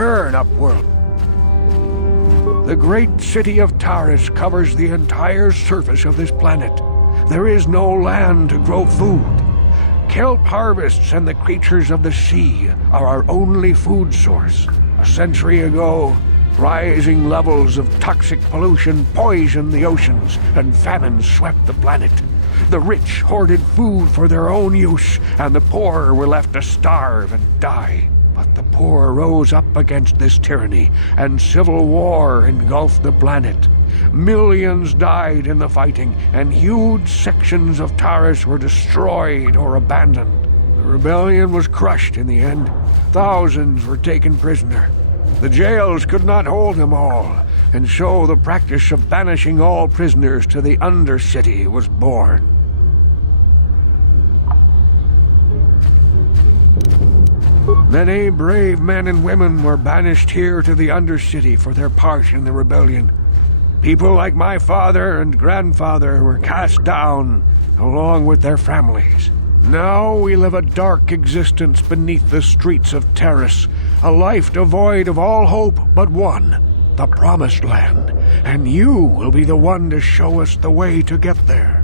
return upworld. The great city of Taris covers the entire surface of this planet. There is no land to grow food. Kelp harvests and the creatures of the sea are our only food source. A century ago, rising levels of toxic pollution poisoned the oceans, and famine swept the planet. The rich hoarded food for their own use, and the poor were left to starve and die. But the poor rose up against this tyranny, and civil war engulfed the planet. Millions died in the fighting, and huge sections of Taris were destroyed or abandoned. The rebellion was crushed in the end. Thousands were taken prisoner. The jails could not hold them all, and so the practice of banishing all prisoners to the Undercity was born. Many brave men and women were banished here to the Undercity for their part in the rebellion. People like my father and grandfather were cast down, along with their families. Now we live a dark existence beneath the streets of Taris, a life devoid of all hope but one, the Promised Land, and you will be the one to show us the way to get there.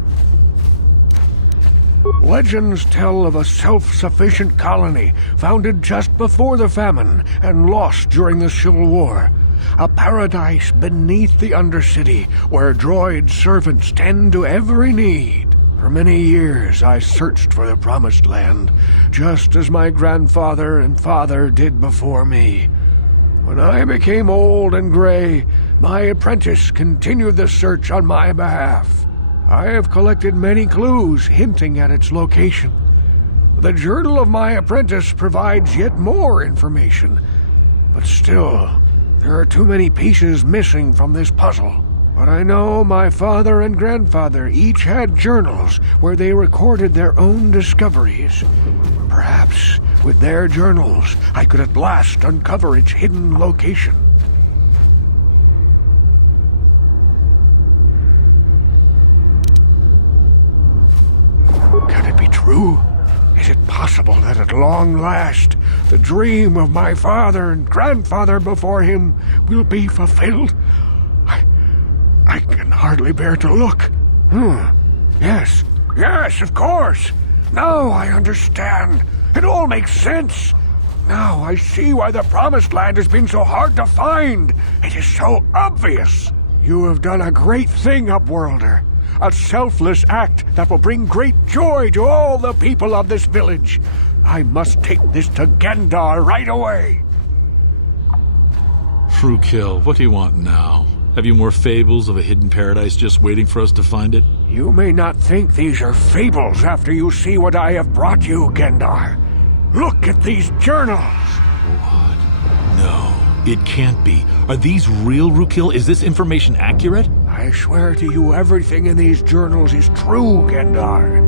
Legends tell of a self-sufficient colony founded just before the famine and lost during the Civil War. A paradise beneath the Undercity where droid servants tend to every need. For many years I searched for the Promised Land, just as my grandfather and father did before me. When I became old and gray, my apprentice continued the search on my behalf. I have collected many clues hinting at its location. The journal of my apprentice provides yet more information, but still, there are too many pieces missing from this puzzle. But I know my father and grandfather each had journals where they recorded their own discoveries. Perhaps with their journals, I could at last uncover its hidden location. Can it be true? Is it possible that at long last, the dream of my father and grandfather before him will be fulfilled? I can hardly bear to look. Yes, of course. Now I understand. It all makes sense. Now I see why the Promised Land has been so hard to find. It is so obvious. You have done a great thing, Upworlder. A selfless act that will bring great joy to all the people of this village. I must take this to Gendar right away. Frukill, what do you want now? Have you more fables of a hidden paradise just waiting for us to find it? You may not think these are fables after you see what I have brought you, Gendar. Look at these journals! What? No, it can't be. Are these real, Frukill? Is this information accurate? I swear to you everything in these journals is true, Gendar.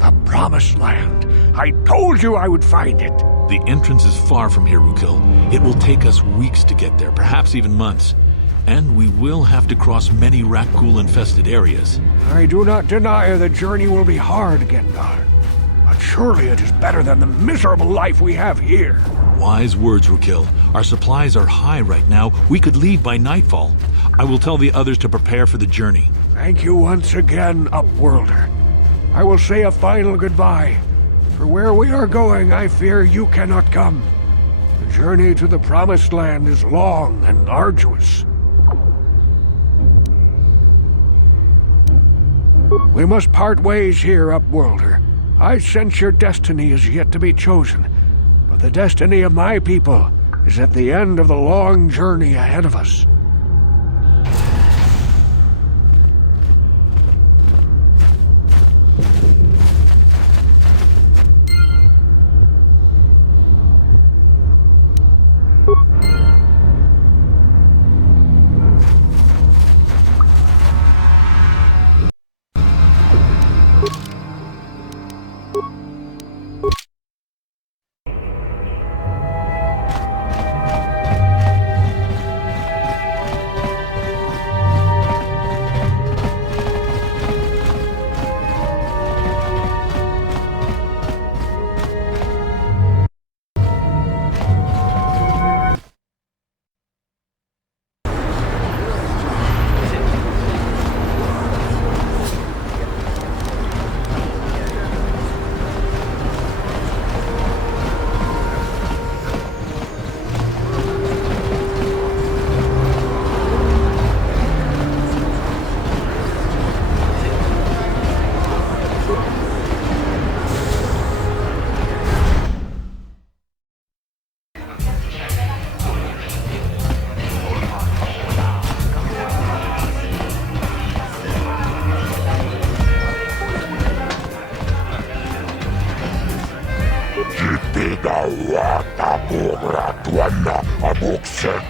The Promised Land. I told you I would find it. The entrance is far from here, Frukill. It will take us weeks to get there, perhaps even months. And we will have to cross many Rakghoul-infested areas. I do not deny the journey will be hard, Gendar. But surely it is better than the miserable life we have here. Wise words, Frukill. Our supplies are high right now. We could leave by nightfall. I will tell the others to prepare for the journey. Thank you once again, Upworlder. I will say a final goodbye. For where we are going, I fear you cannot come. The journey to the Promised Land is long and arduous. We must part ways here, Upworlder. I sense your destiny is yet to be chosen, but the destiny of my people is at the end of the long journey ahead of us.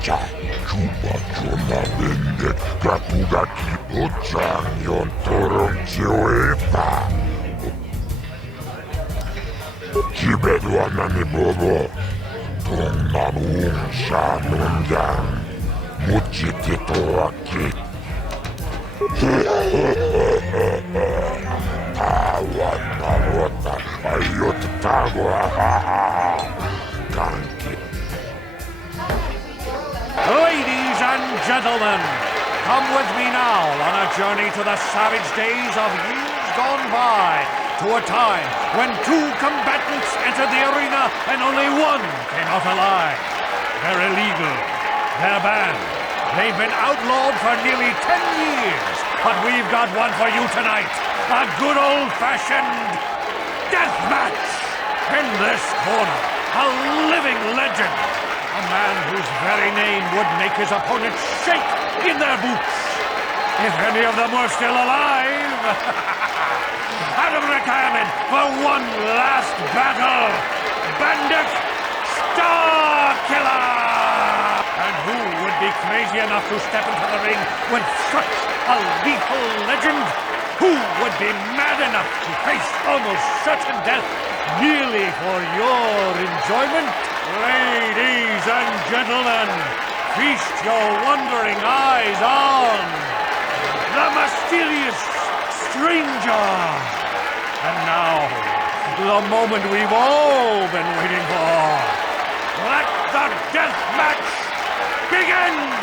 Cha, chupa chona bende, kakuga kipocha, yon toron chioepa. Kibedu anani bobo, tong nanung sha nun yang, muchite toaki. Awan narota, ayot tago, kanki. Ladies and gentlemen, come with me now on a journey to the savage days of years gone by, to a time when two combatants entered the arena and only one came out alive. They're illegal. They're banned. They've been outlawed for nearly 10 years, but we've got one for you tonight. A good old-fashioned death match. In this corner, a living legend. A man whose very name would make his opponents shake in their boots. If any of them were still alive. Out of retirement for one last battle. Bandit Starkiller! And who would be crazy enough to step into the ring with such a lethal legend? Who would be mad enough to face almost certain death merely for your enjoyment? Ladies and gentlemen, feast your wondering eyes on the mysterious stranger. And now, the moment we've all been waiting for. Let the death match begin!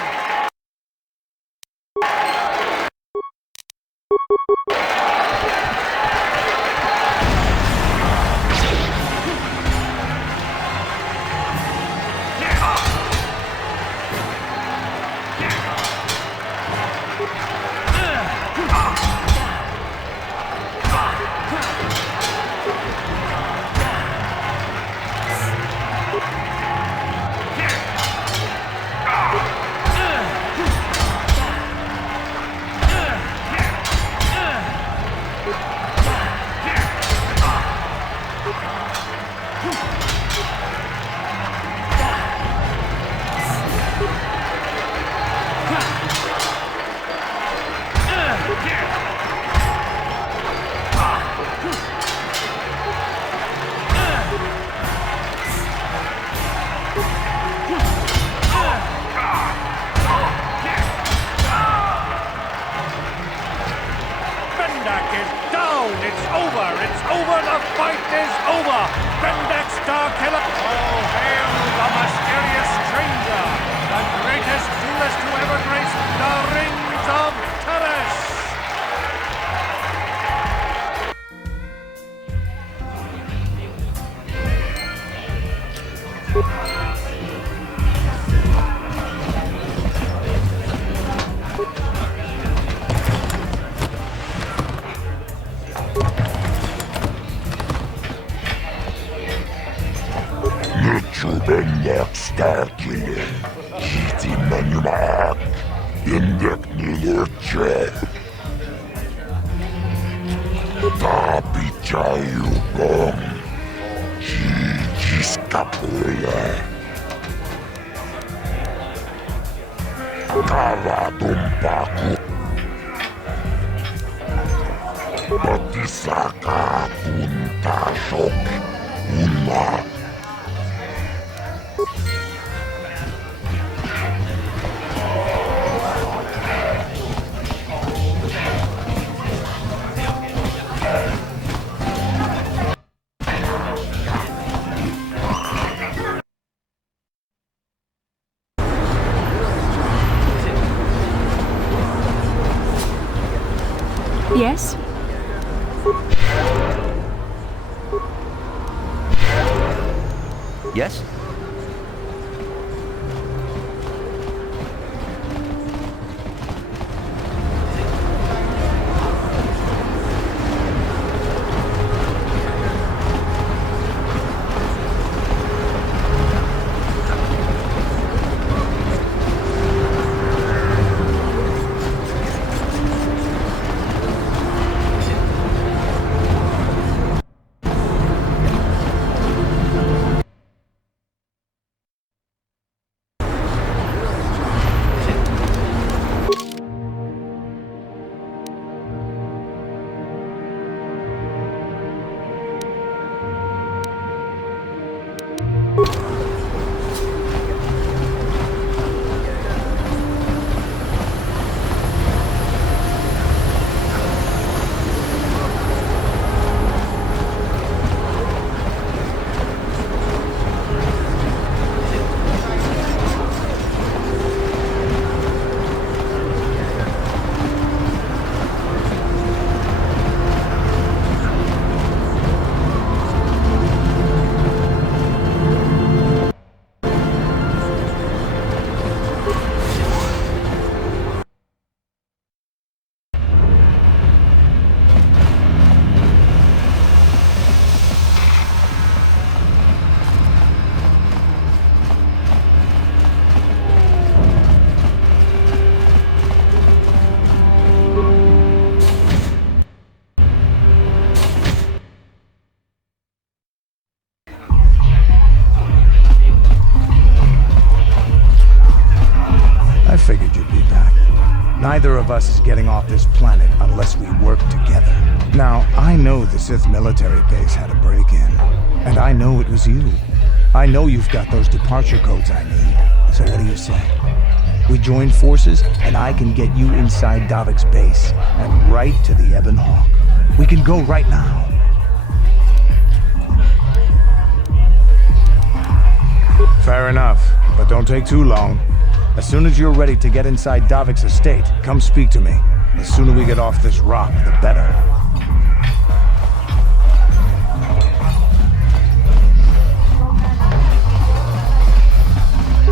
Yes? Yes? Neither of us is getting off this planet unless we work together. Now, I know the Sith military base had a break-in, and I know it was you. I know you've got those departure codes I need. So what do you say? We join forces, and I can get you inside Davik's base, and right to the Ebon Hawk. We can go right now. Fair enough, but don't take too long. As soon as you're ready to get inside Davik's estate, come speak to me. The sooner we get off this rock, the better.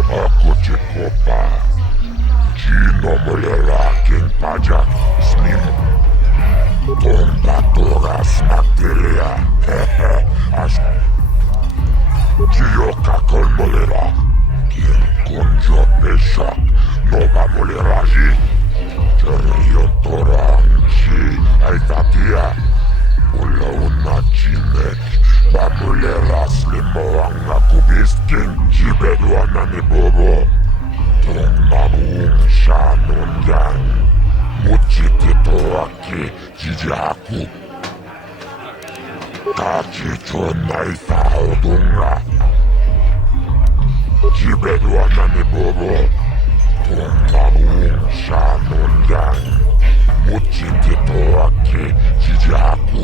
Aku cikopa. Kino muleraking pajak smin. Tombatoras materia. As Kiyoka con molera. Quien conjo peshak. Nova moleraji. Toranchi, Aitatia, Ulauna Chimek, Bamuleras Limoanga Kubiskin, Jibeduana Nibobo, Tonamung Shanun Yang, Muchikitoaki, Jijaku, Kachito Naita Odunga, Jibeduana Nibobo. Tonamung Shanun Yang, Muchikitoaki, Jijaku.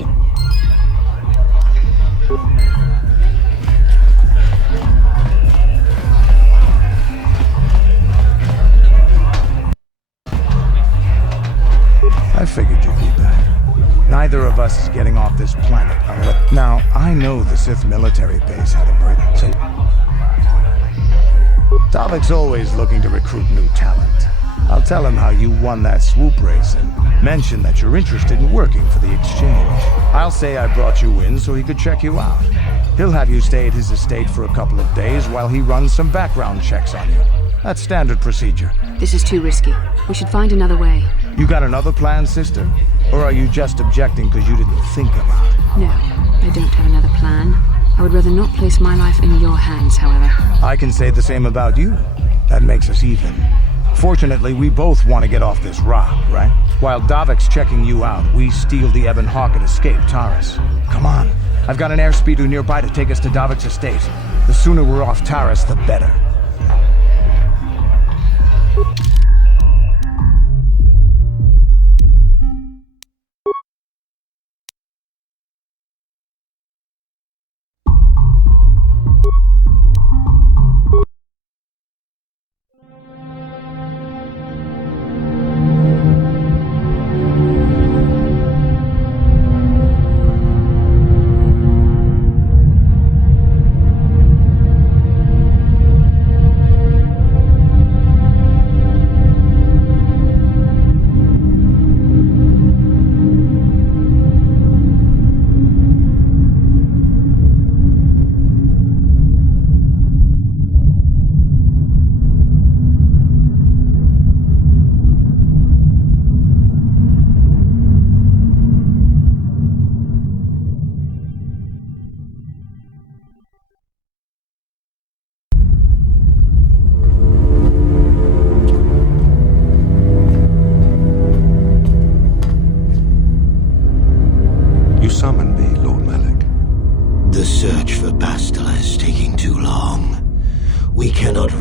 I figured you'd be back. Neither of us is getting off this planet unless... Now, I know the Sith military base had a break, so... Davik's always looking to recruit new talent. I'll tell him how you won that swoop race and mention that you're interested in working for the exchange. I'll say I brought you in so he could check you out. He'll have you stay at his estate for a couple of days while he runs some background checks on you. That's standard procedure. This is too risky. We should find another way. You got another plan, sister? Or are you just objecting because you didn't think about it? No, I don't have another plan. I would rather not place my life in your hands, however. I can say the same about you. That makes us even. Fortunately, we both want to get off this rock, right? While Davik's checking you out, we steal the Ebon Hawk and escape Taris. Come on. I've got an airspeeder nearby to take us to Davik's estate. The sooner we're off Taris, the better.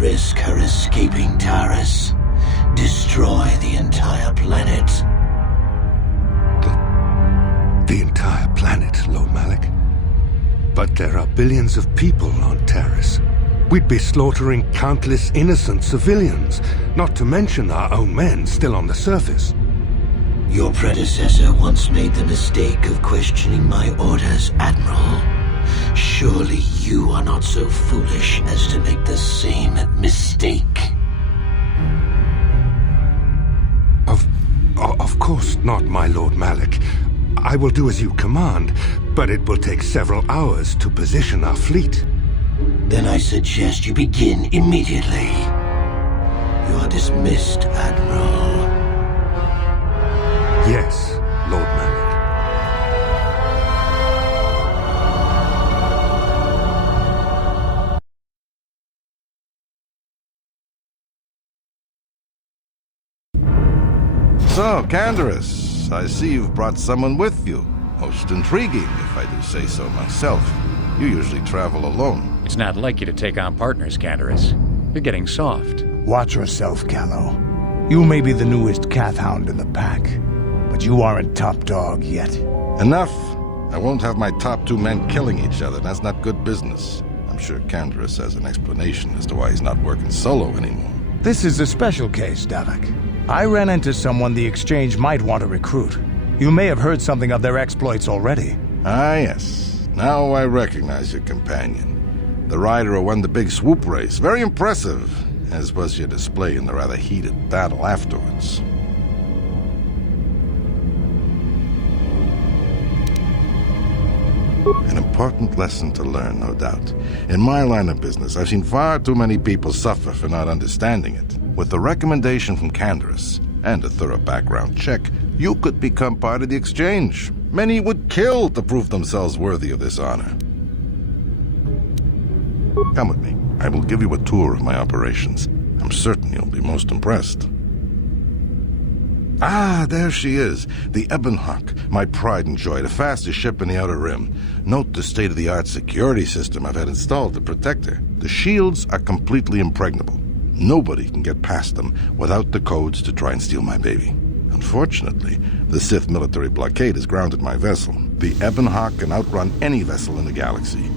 risk her escaping Taris. Destroy the entire planet. The entire planet, Lord Malak. But there are billions of people on Taris. We'd be slaughtering countless innocent civilians, not to mention our own men still on the surface. Your predecessor once made the mistake of questioning my orders, Admiral. Surely you are not so foolish as to make the same mistake. Of course not, my Lord Malak. I will do as you command, but it will take several hours to position our fleet. Then I suggest you begin immediately. You are dismissed, Admiral. Yes, Lord Malak. So, Canderous, I see you've brought someone with you. Most intriguing, if I do say so myself. You usually travel alone. It's not like you to take on partners, Canderous. You're getting soft. Watch yourself, Callow. You may be the newest Cath Hound in the pack, but you aren't top dog yet. Enough. I won't have my top 2 men killing each other. That's not good business. I'm sure Canderous has an explanation as to why he's not working solo anymore. This is a special case, Davik. I ran into someone the Exchange might want to recruit. You may have heard something of their exploits already. Ah, yes. Now I recognize your companion. The rider who won the big swoop race. Very impressive, as was your display in the rather heated battle afterwards. An important lesson to learn, no doubt. In my line of business, I've seen far too many people suffer for not understanding it. With the recommendation from Canderous and a thorough background check, you could become part of the Exchange. Many would kill to prove themselves worthy of this honor. Come with me. I will give you a tour of my operations. I'm certain you'll be most impressed. Ah, there she is. The Ebonhawk, my pride and joy, the fastest ship in the Outer Rim. Note the state-of-the-art security system I've had installed to protect her. The shields are completely impregnable. Nobody can get past them without the codes to try and steal my baby. Unfortunately, the Sith military blockade has grounded my vessel. The Ebonhawk can outrun any vessel in the galaxy.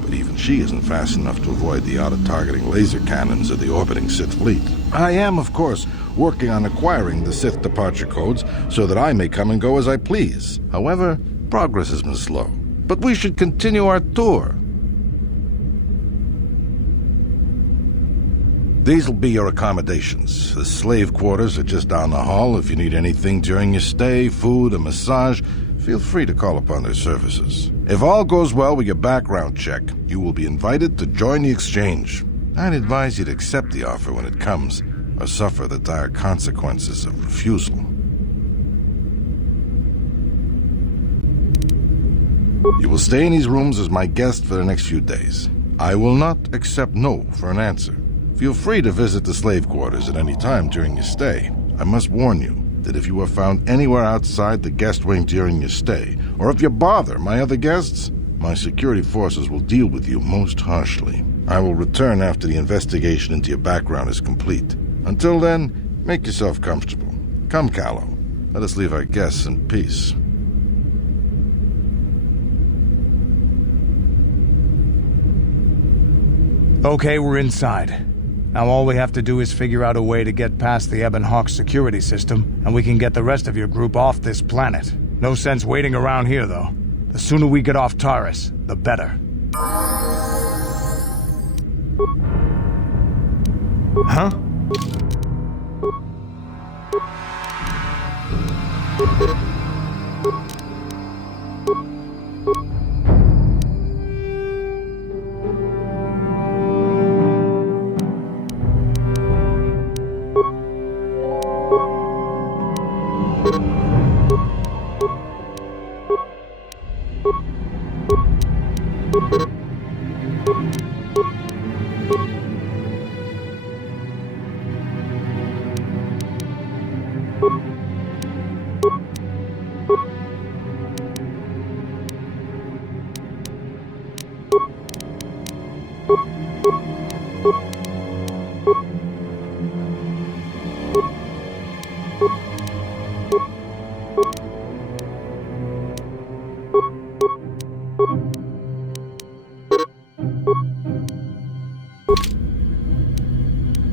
But even she isn't fast enough to avoid the auto-targeting laser cannons of the orbiting Sith fleet. I am, of course, working on acquiring the Sith departure codes so that I may come and go as I please. However, progress has been slow. But we should continue our tour. These will be your accommodations. The slave quarters are just down the hall. If you need anything during your stay, food, a massage, feel free to call upon their services. If all goes well with your background check, you will be invited to join the Exchange. I'd advise you to accept the offer when it comes, or suffer the dire consequences of refusal. You will stay in these rooms as my guest for the next few days. I will not accept no for an answer. Feel free to visit the slave quarters at any time during your stay. I must warn you that if you are found anywhere outside the guest wing during your stay, or if you bother my other guests, my security forces will deal with you most harshly. I will return after the investigation into your background is complete. Until then, make yourself comfortable. Come, Callow. Let us leave our guests in peace. Okay, we're inside. Now all we have to do is figure out a way to get past the Ebonhawk security system, and we can get the rest of your group off this planet. No sense waiting around here, though. The sooner we get off Taurus, the better. Huh?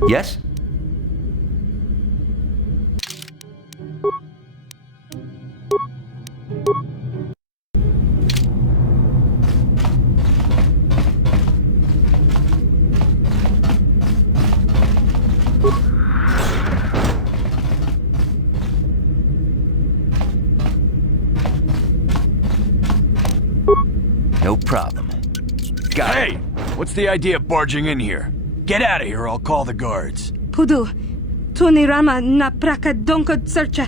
Yes? No problem. Got it. Hey! What's the idea of barging in here? Get out of here, I'll call the guards. Pudu, Tunirama na praka donko searcha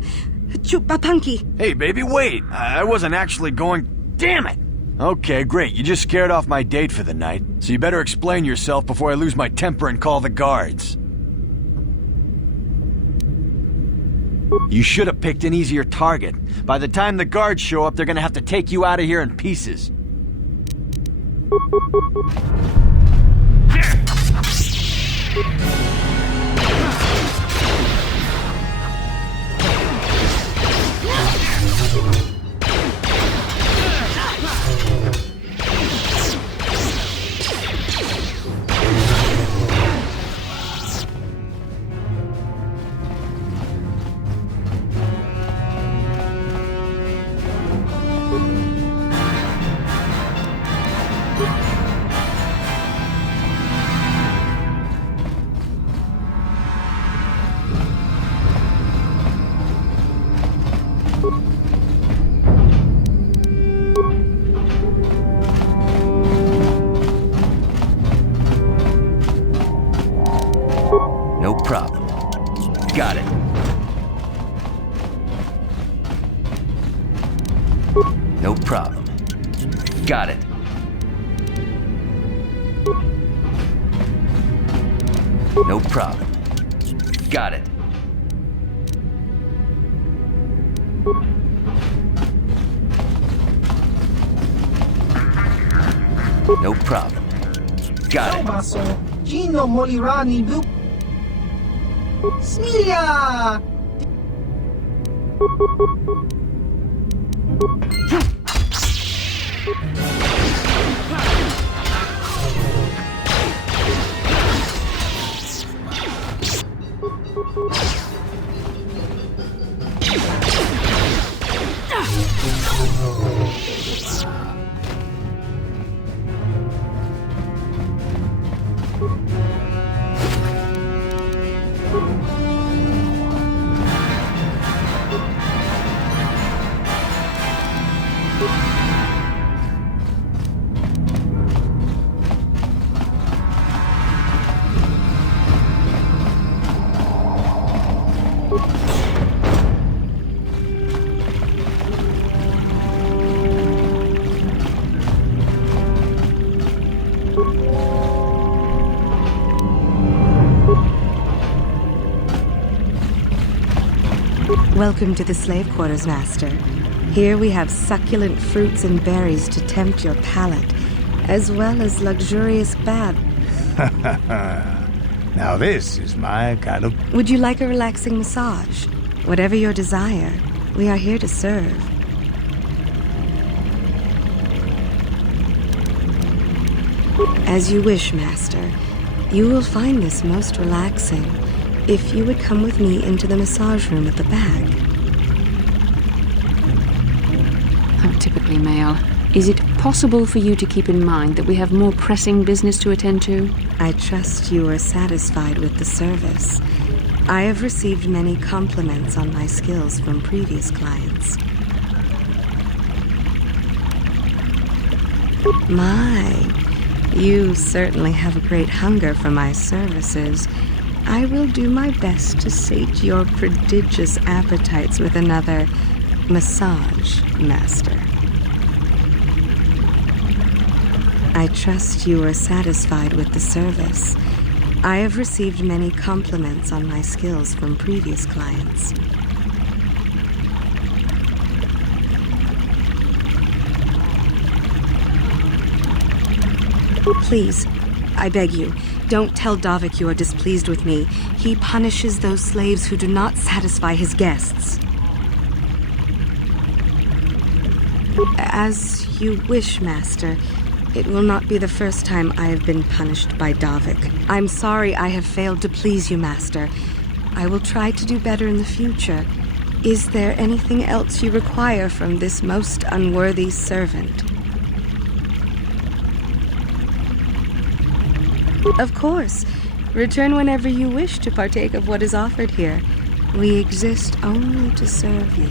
chupapanki. Hey, baby, wait! I wasn't actually going... Damn it! Okay, great. You just scared off my date for the night, so you better explain yourself before I lose my temper and call the guards. You should have picked an easier target. By the time the guards show up, they're gonna have to take you out of here in pieces. No problem. Got it. No problem. Got it. No problem. Got it. No problem. Got it. Gino Molirani Blue. Smilia! Welcome to the slave quarters, Master. Here we have succulent fruits and berries to tempt your palate, as well as luxurious bath. Now this is my kind of... Would you like a relaxing massage? Whatever your desire, we are here to serve. As you wish, Master. You will find this most relaxing if you would come with me into the massage room at the back. How typically male. Is it possible for you to keep in mind that we have more pressing business to attend to? I trust you are satisfied with the service. I have received many compliments on my skills from previous clients. My, you certainly have a great hunger for my services. I will do my best to sate your prodigious appetites with another massage, Master. I trust you are satisfied with the service. I have received many compliments on my skills from previous clients. Please, I beg you, don't tell Davik you are displeased with me. He punishes those slaves who do not satisfy his guests. As you wish, Master. It will not be the first time I have been punished by Davik. I'm sorry I have failed to please you, Master. I will try to do better in the future. Is there anything else you require from this most unworthy servant? Of course. Return whenever you wish to partake of what is offered here. We exist only to serve you.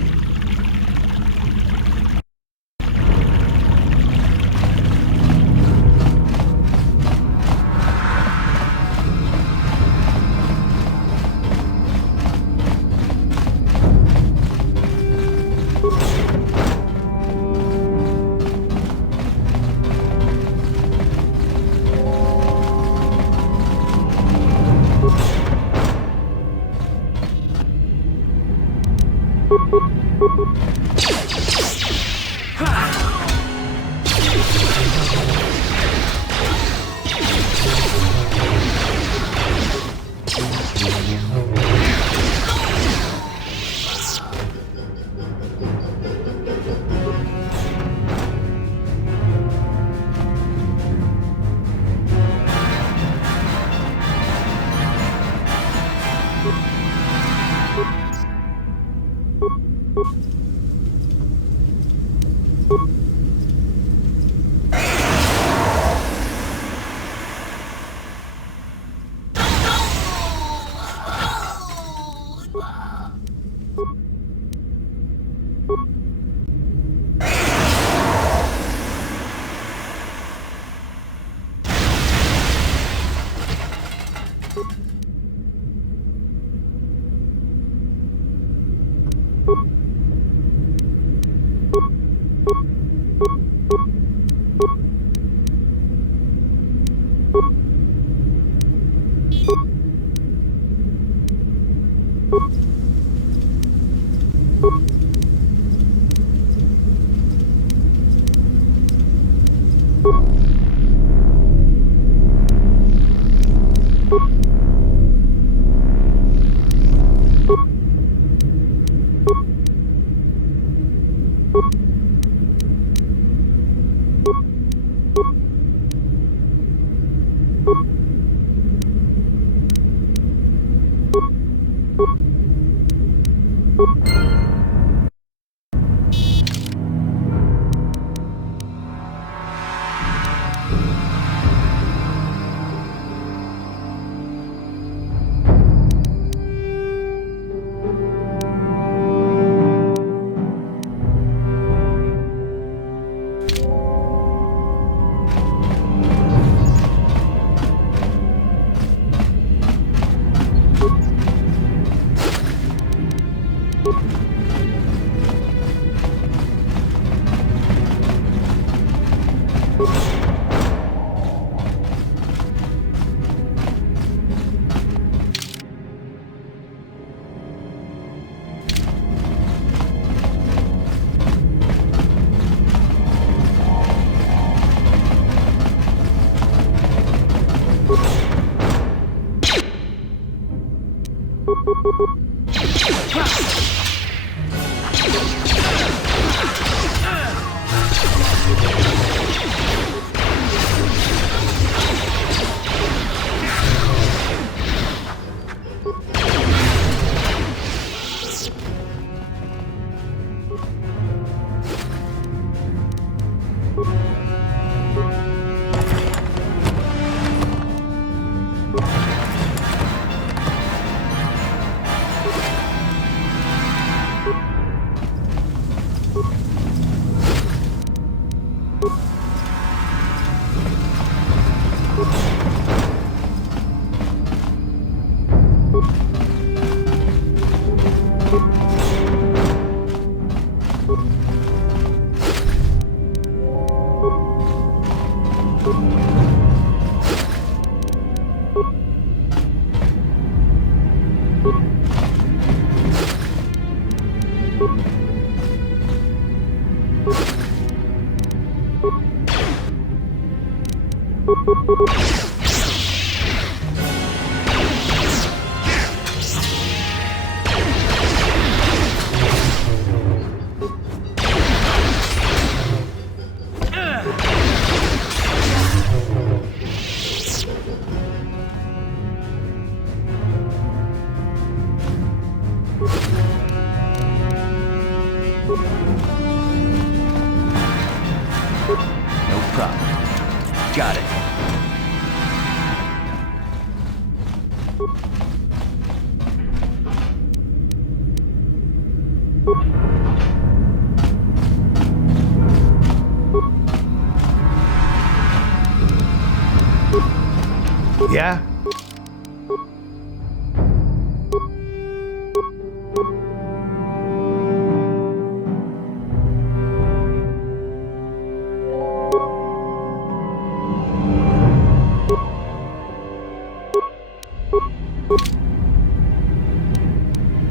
Yeah?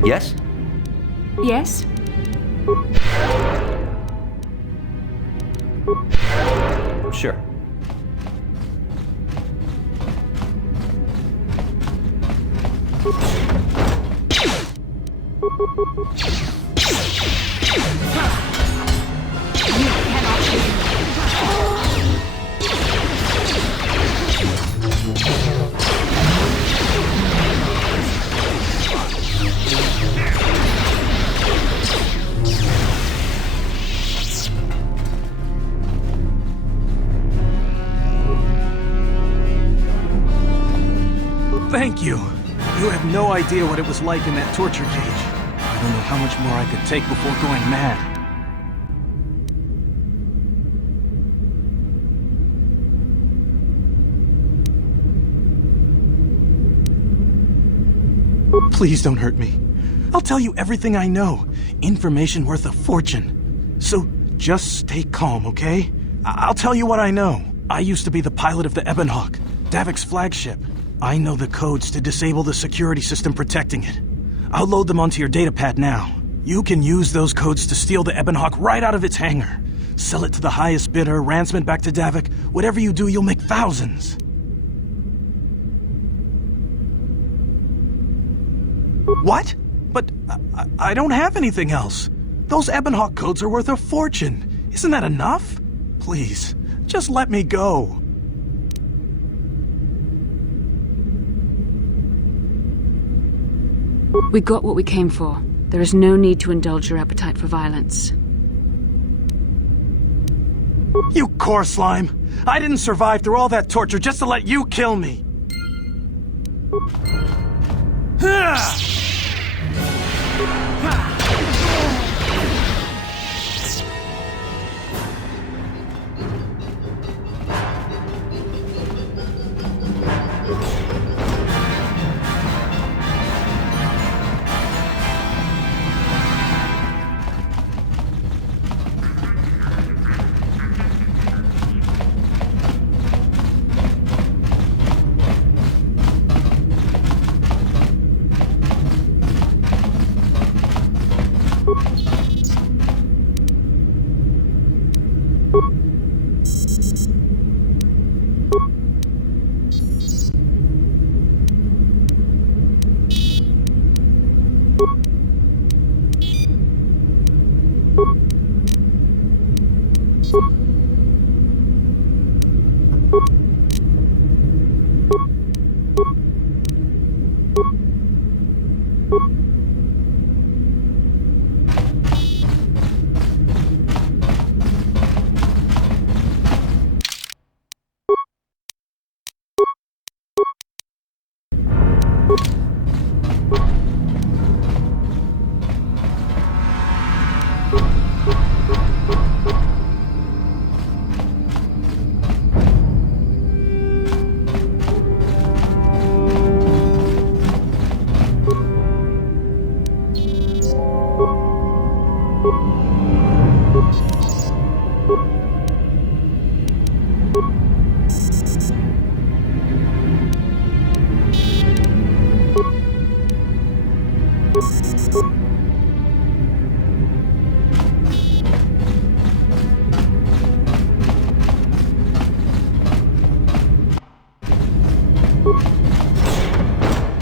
Yes? Yes? Sure. Thank you. You have no idea what it was like in that torture cage. I don't know how much more I could take before going mad. Please don't hurt me. I'll tell you everything I know. Information worth a fortune. So just stay calm, okay? I'll tell you what I know. I used to be the pilot of the Ebonhawk, Davik's flagship. I know the codes to disable the security system protecting it. I'll load them onto your datapad now. You can use those codes to steal the Ebonhawk right out of its hangar. Sell it to the highest bidder, ransom it back to Davik. Whatever you do, you'll make thousands. What? But I don't have anything else. Those Ebonhawk codes are worth a fortune. Isn't that enough? Please, just let me go. We got what we came for. There is no need to indulge your appetite for violence. You core slime! I didn't survive through all that torture just to let you kill me!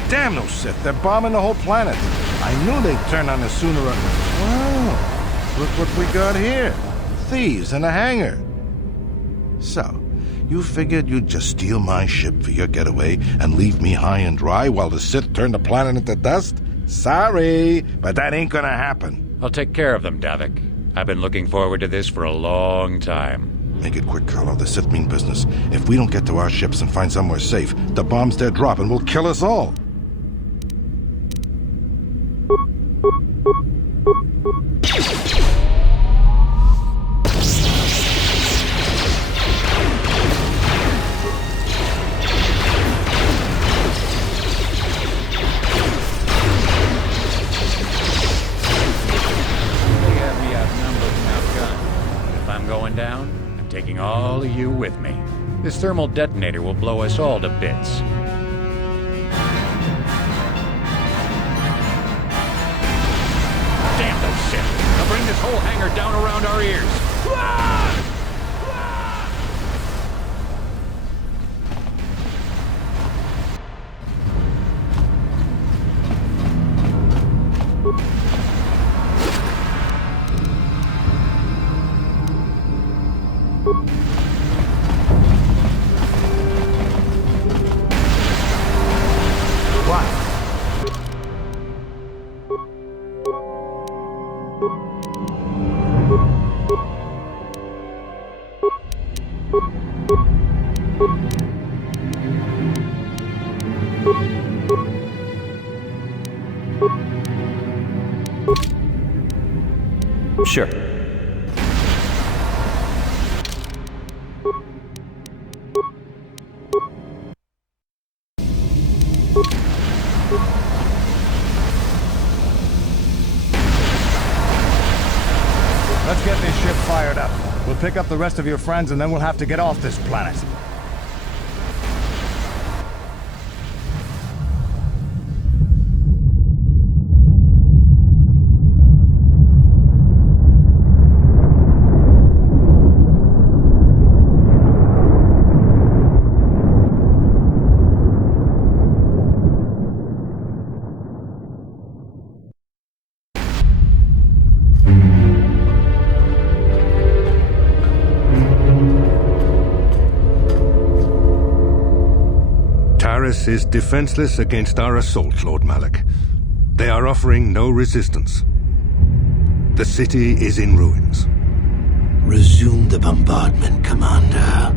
Damn those Sith, they're bombing the whole planet. I knew they'd turn on us sooner or... Oh, look what we got here. Thieves in a hangar. So, you figured you'd just steal my ship for your getaway and leave me high and dry while the Sith turn the planet into dust? Sorry, but that ain't gonna happen. I'll take care of them, Davik. I've been looking forward to this for a long time. Make it quick, Carlo. The Sith mean business. If we don't get to our ships and find somewhere safe, the bombs they're dropping will kill us all. Taking all of you with me. This thermal detonator will blow us all to bits. Damn those Sith! Now bring this whole hangar down around our ears. Sure. Let's get this ship fired up. We'll pick up the rest of your friends and then we'll have to get off this planet. Taris is defenseless against our assault, Lord Malak. They are offering no resistance. The city is in ruins. Resume the bombardment, Commander.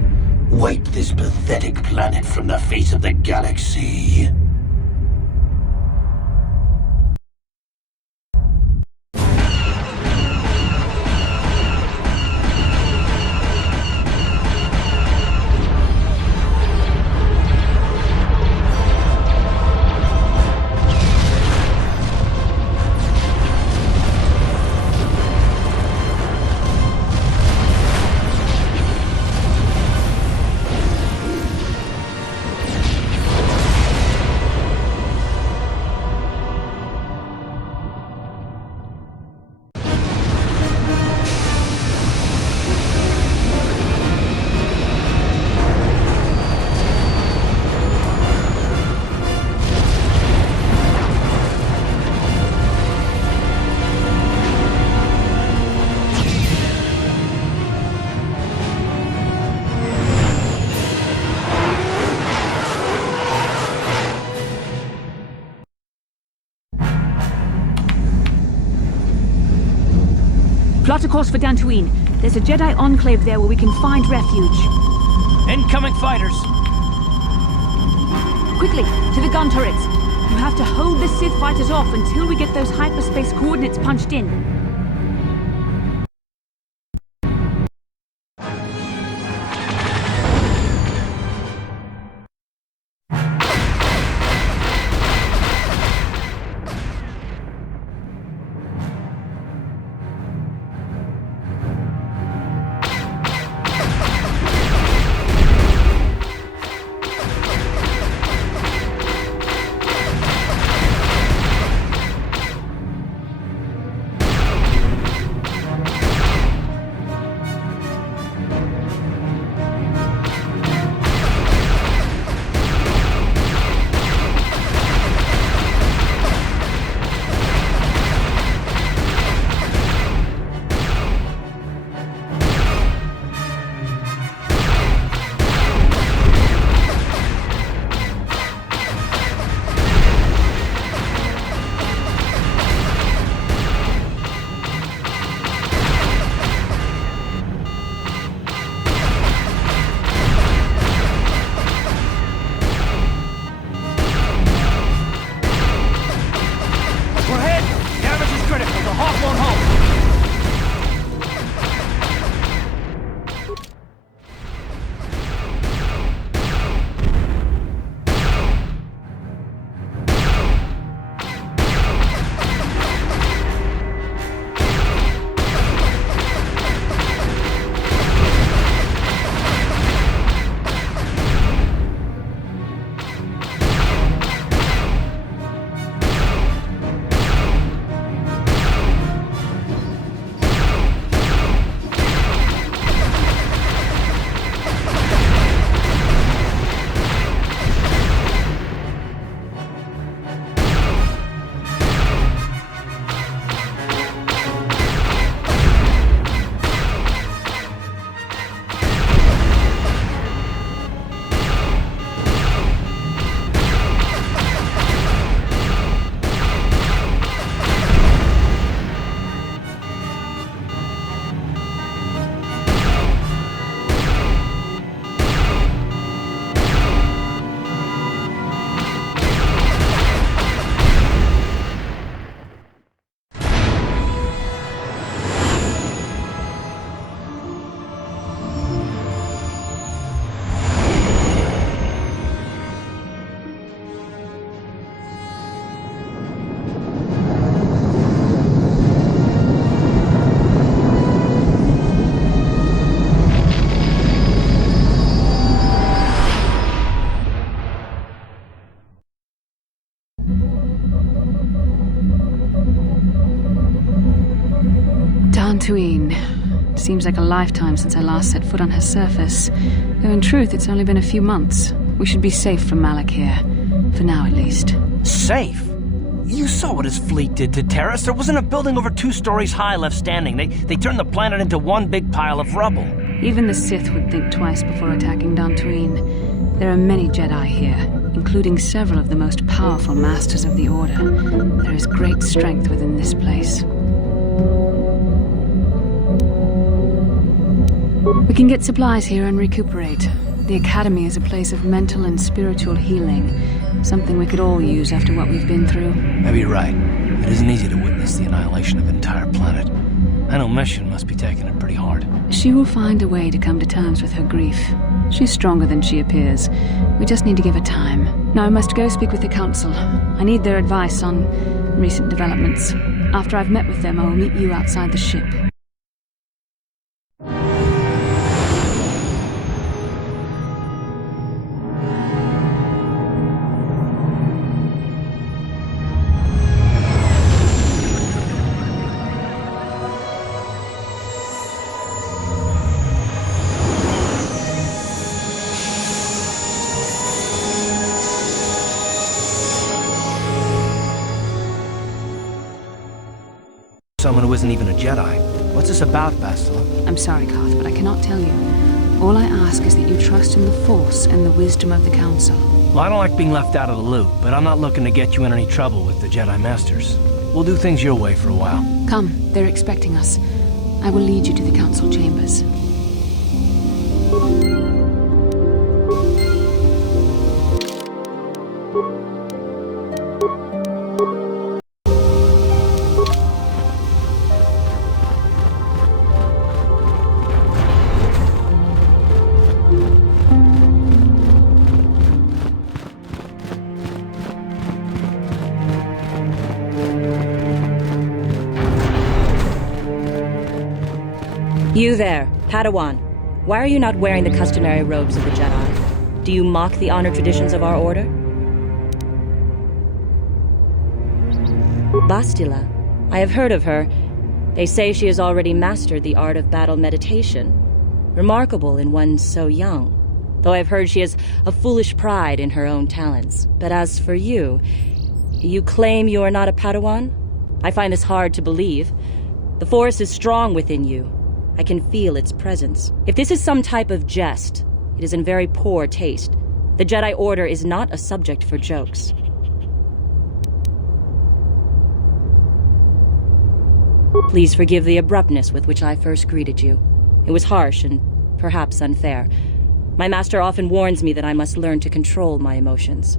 Wipe this pathetic planet from the face of the galaxy. Plot a course for Dantooine. There's a Jedi enclave there where we can find refuge. Incoming fighters! Quickly, to the gun turrets. You have to hold the Sith fighters off until we get those hyperspace coordinates punched in. Dantooine. Seems like a lifetime since I last set foot on her surface. Though in truth, it's only been a few months. We should be safe from Malak here. For now, at least. Safe? You saw what his fleet did to Terrace. There wasn't a building over 2 stories high left standing. They turned the planet into one big pile of rubble. Even the Sith would think twice before attacking Dantooine. There are many Jedi here, including several of the most powerful masters of the Order. There is great strength within this place. We can get supplies here and recuperate. The Academy is a place of mental and spiritual healing. Something we could all use after what we've been through. Maybe you're right. It isn't easy to witness the annihilation of an entire planet. I know Mission must be taking it pretty hard. She will find a way to come to terms with her grief. She's stronger than she appears. We just need to give her time. Now I must go speak with the Council. I need their advice on recent developments. After I've met with them, I will meet you outside the ship. Someone who isn't even a Jedi. What's this about, Бастилу? I'm sorry, Karth, but I cannot tell you. All I ask is that you trust in the Force and the wisdom of the Council. Well, I don't like being left out of the loop, but I'm not looking to get you in any trouble with the Jedi Masters. We'll do things your way for a while. Come, they're expecting us. I will lead you to the Council chambers. You there, Padawan. Why are you not wearing the customary robes of the Jedi? Do you mock the honor traditions of our order? Bastila. I have heard of her. They say she has already mastered the art of battle meditation. Remarkable in one so young. Though I've heard she has a foolish pride in her own talents. But as for you, you claim you are not a Padawan? I find this hard to believe. The Force is strong within you. I can feel its presence. If this is some type of jest, it is in very poor taste. The Jedi Order is not a subject for jokes. Please forgive the abruptness with which I first greeted you. It was harsh and perhaps unfair. My master often warns me that I must learn to control my emotions.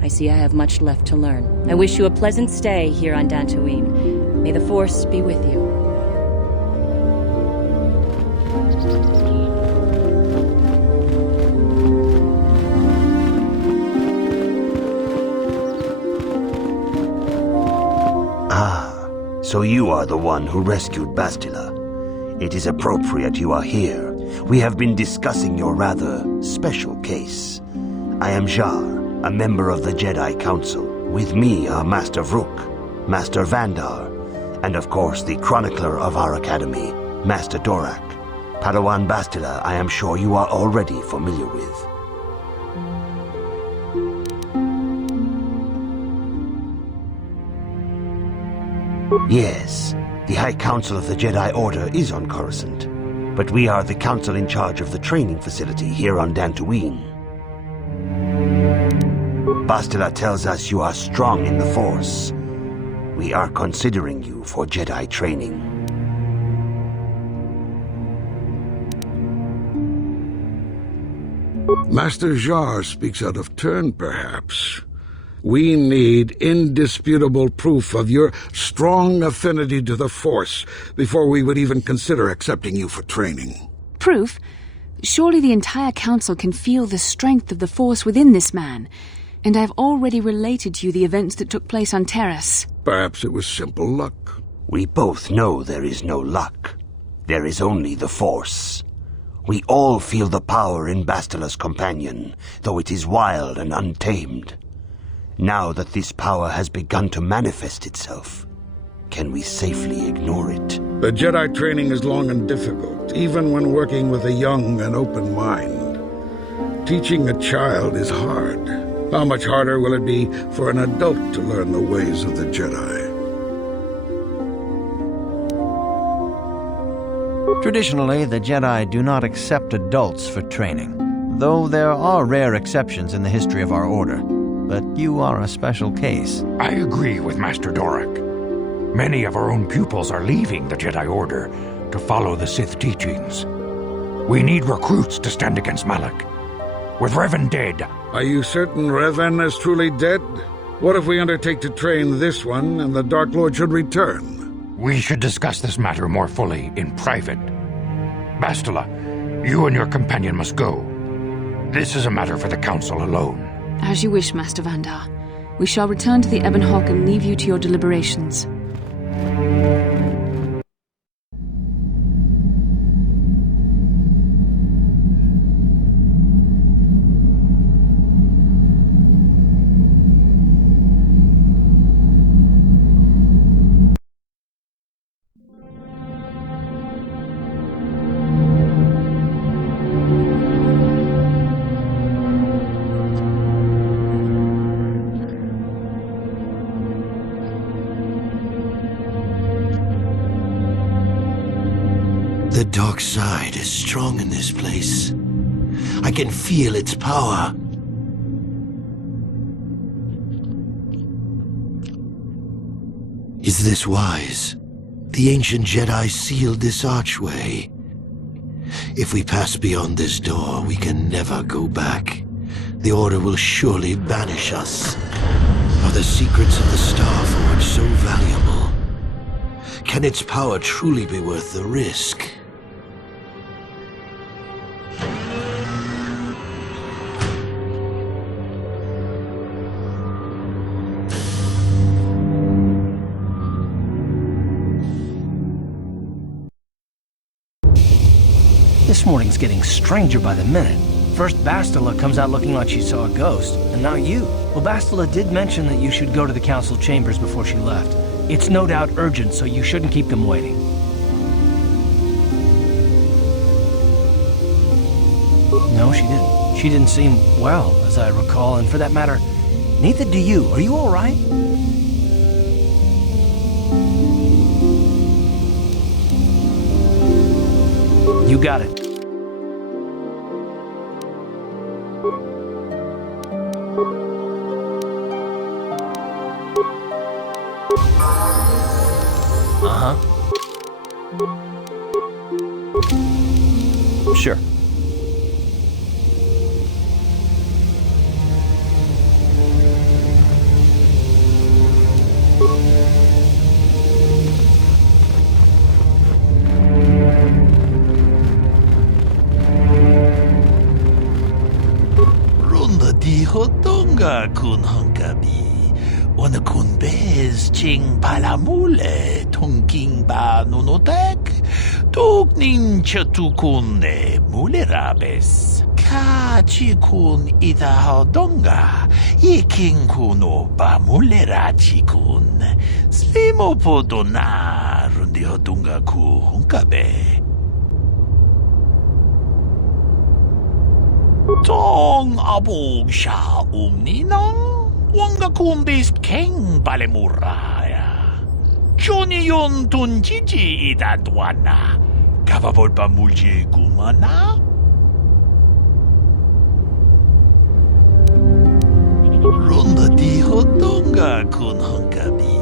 I see I have much left to learn. I wish you a pleasant stay here on Dantooine. May the Force be with you. So you are the one who rescued Bastila. It is appropriate you are here. We have been discussing your rather special case. I am Jar, a member of the Jedi Council. With me are Master Vrook, Master Vandar, and of course the chronicler of our academy, Master Dorak. Padawan Bastila, I am sure you are already familiar with. Yes, the High Council of the Jedi Order is on Coruscant, but we are the council in charge of the training facility here on Dantooine. Bastila tells us you are strong in the Force. We are considering you for Jedi training. Master Jar speaks out of turn, perhaps. We need indisputable proof of your strong affinity to the Force before we would even consider accepting you for training. Proof? Surely the entire Council can feel the strength of the Force within this man. And I've already related to you the events that took place on Terrace. Perhaps it was simple luck. We both know there is no luck. There is only the Force. We all feel the power in Bastila's companion, though it is wild and untamed. Now that this power has begun to manifest itself, can we safely ignore it? The Jedi training is long and difficult, even when working with a young and open mind. Teaching a child is hard. How much harder will it be for an adult to learn the ways of the Jedi? Traditionally, the Jedi do not accept adults for training, though there are rare exceptions in the history of our order. But you are a special case. I agree with Master Doric. Many of our own pupils are leaving the Jedi Order to follow the Sith teachings. We need recruits to stand against Malak. With Revan dead... Are you certain Revan is truly dead? What if we undertake to train this one and the Dark Lord should return? We should discuss this matter more fully in private. Bastila, you and your companion must go. This is a matter for the Council alone. As you wish, Master Vandar. We shall return to the Ebon Hawk and leave you to your deliberations. The dark side is strong in this place. I can feel its power. Is this wise? The ancient Jedi sealed this archway. If we pass beyond this door, we can never go back. The Order will surely banish us. Are the secrets of the Star Forge so valuable? Can its power truly be worth the risk? This morning's getting stranger by the minute. First Bastila comes out looking like she saw a ghost, and now you. Well, Bastila did mention that you should go to the council chambers before she left. It's no doubt urgent, so you shouldn't keep them waiting. No, she didn't. She didn't seem well, as I recall, and for that matter, neither do you. Are you all right? You got it. Uh-huh. Sure. Hodonga kun honkabi, ona kun bez ching palamule, tonking ba nunotek, tuknin chatukune mulerabes. Ka chikun ida hodonga, iking kuno ba mulera chikun, slimo podona rundi hodonga ku honkabe. Tong abog sha umninang wanga kumbis keng balemuraya. Johnny yon tunjiji idadwana. Kavabol pa mulje gumana. Ronda di hodonga kun honkabi.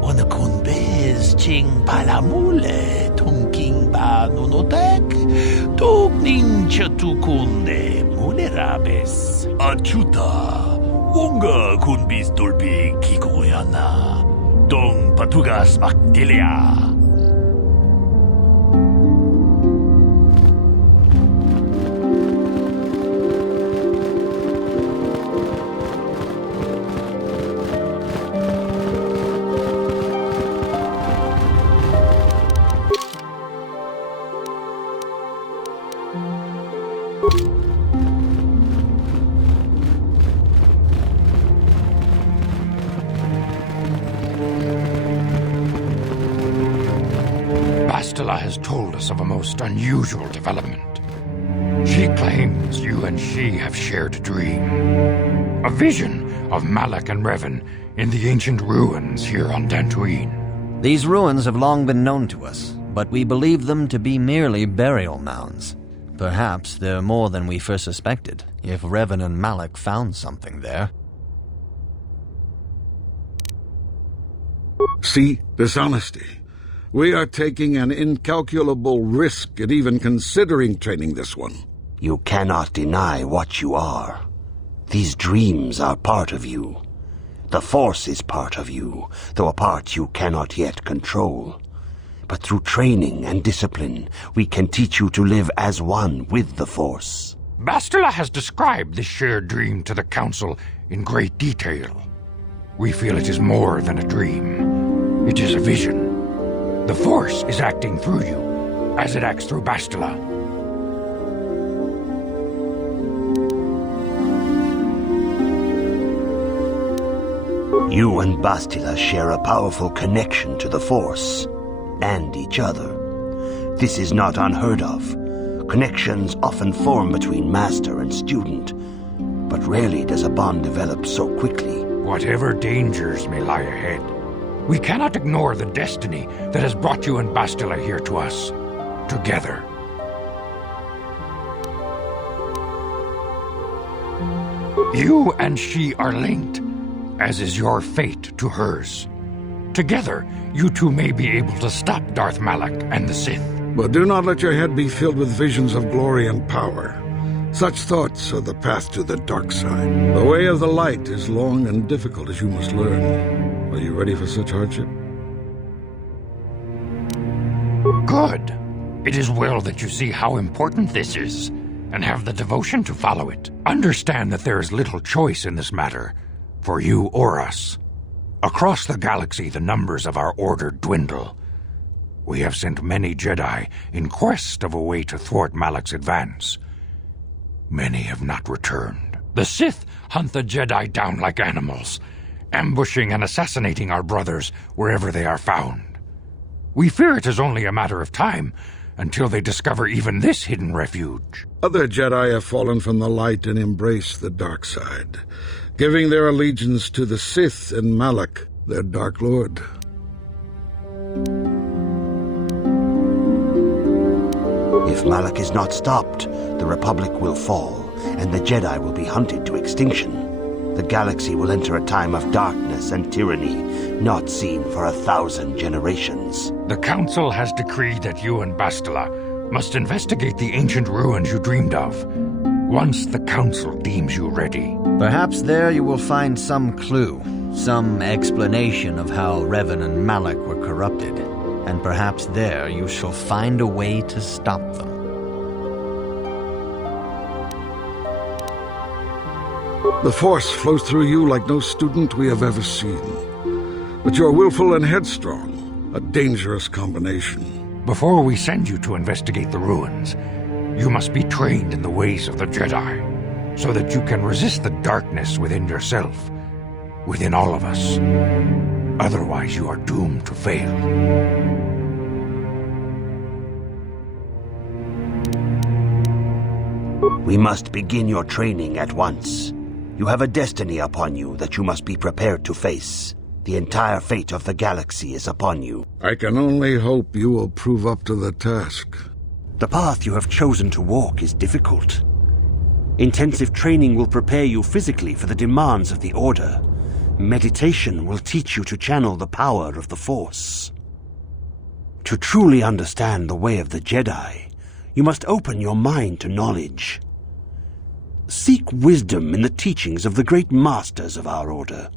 Wana kun bez ching palamule tongking ba nunotek. Tuknin chatukunne mulerabes. Achuta, wonga kun bis dolpi kikoyana. Dong patugas makdelia. Бастила has told us of a most unusual development. She claims you and she have shared a dream. A vision of Malak and Revan in the ancient ruins here on Dantooine. These ruins have long been known to us, but we believe them to be merely burial mounds. Perhaps they're more than we first suspected, if Revan and Malak found something there. See, dishonesty. We are taking an incalculable risk at even considering training this one. You cannot deny what you are. These dreams are part of you. The Force is part of you, though a part you cannot yet control. But through training and discipline, we can teach you to live as one with the Force. Бастила has described this shared dream to the Council in great detail. We feel it is more than a dream. It is a vision. The Force is acting through you, as it acts through Бастила. You and Бастила share a powerful connection to the Force, and each other. This is not unheard of. Connections often form between master and student, but rarely does a bond develop so quickly. Whatever dangers may lie ahead, we cannot ignore the destiny that has brought you and Бастила here to us, together. You and she are linked, as is your fate to hers. Together, you two may be able to stop Darth Malak and the Sith. But do not let your head be filled with visions of glory and power. Such thoughts are the path to the dark side. The way of the light is long and difficult, as you must learn. Are you ready for such hardship? Good. It is well that you see how important this is, and have the devotion to follow it. Understand that there is little choice in this matter, for you or us. Across the galaxy, the numbers of our order dwindle. We have sent many Jedi in quest of a way to thwart Malak's advance. Many have not returned. The Sith hunt the Jedi down like animals, ambushing and assassinating our brothers wherever they are found. We fear it is only a matter of time until they discover even this hidden refuge. Other Jedi have fallen from the light and embraced the dark side, giving their allegiance to the Sith and Malak, their Dark Lord. If Malak is not stopped, the Republic will fall, and the Jedi will be hunted to extinction. The galaxy will enter a time of darkness and tyranny, not seen for 1,000 generations. The Council has decreed that you and Бастила must investigate the ancient ruins you dreamed of, once the Council deems you ready. Perhaps there you will find some clue, some explanation of how Revan and Malak were corrupted, and perhaps there you shall find a way to stop them. The Force flows through you like no student we have ever seen. But you are willful and headstrong, a dangerous combination. Before we send you to investigate the ruins, you must be trained in the ways of the Jedi, so that you can resist the darkness within yourself, within all of us. Otherwise, you are doomed to fail. We must begin your training at once. You have a destiny upon you that you must be prepared to face. The entire fate of the galaxy is upon you. I can only hope you will prove up to the task. The path you have chosen to walk is difficult. Intensive training will prepare you physically for the demands of the Order. Meditation will teach you to channel the power of the Force. To truly understand the way of the Jedi, you must open your mind to knowledge. Seek wisdom in the teachings of the great masters of our Order.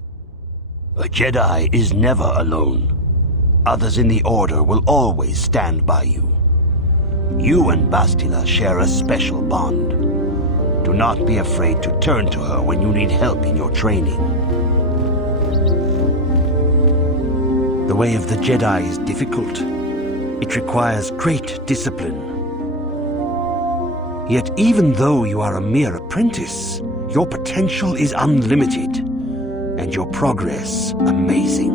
A Jedi is never alone. Others in the Order will always stand by you. You and Бастила share a special bond. Do not be afraid to turn to her when you need help in your training. The way of the Jedi is difficult. It requires great discipline. Yet even though you are a mere apprentice, your potential is unlimited, and your progress amazing.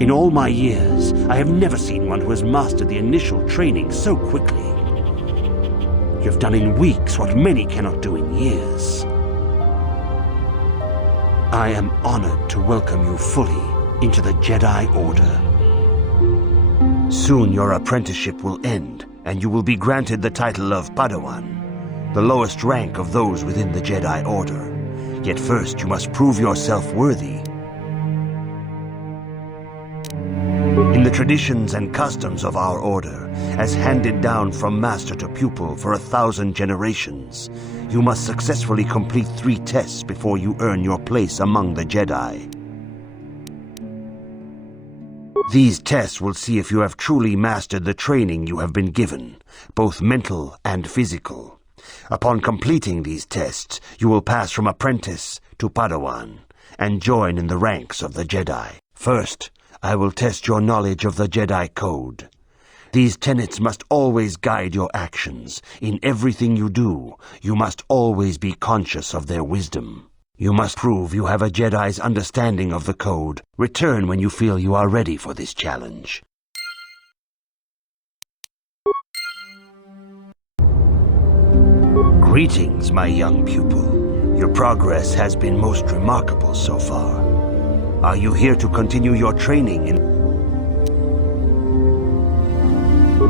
In all my years, I have never seen one who has mastered the initial training so quickly. You have done in weeks what many cannot do in years. I am honored to welcome you fully into the Jedi Order. Soon your apprenticeship will end, and you will be granted the title of Padawan, the lowest rank of those within the Jedi Order. Yet first you must prove yourself worthy. In the traditions and customs of our order, as handed down from master to pupil for 1,000 generations, you must successfully complete 3 tests before you earn your place among the Jedi. These tests will see if you have truly mastered the training you have been given, both mental and physical. Upon completing these tests, you will pass from apprentice to Padawan and join in the ranks of the Jedi. First, I will test your knowledge of the Jedi Code. These tenets must always guide your actions. In everything you do, you must always be conscious of their wisdom. You must prove you have a Jedi's understanding of the Code. Return when you feel you are ready for this challenge. Greetings, my young pupil. Your progress has been most remarkable so far. Are you here to continue your training in...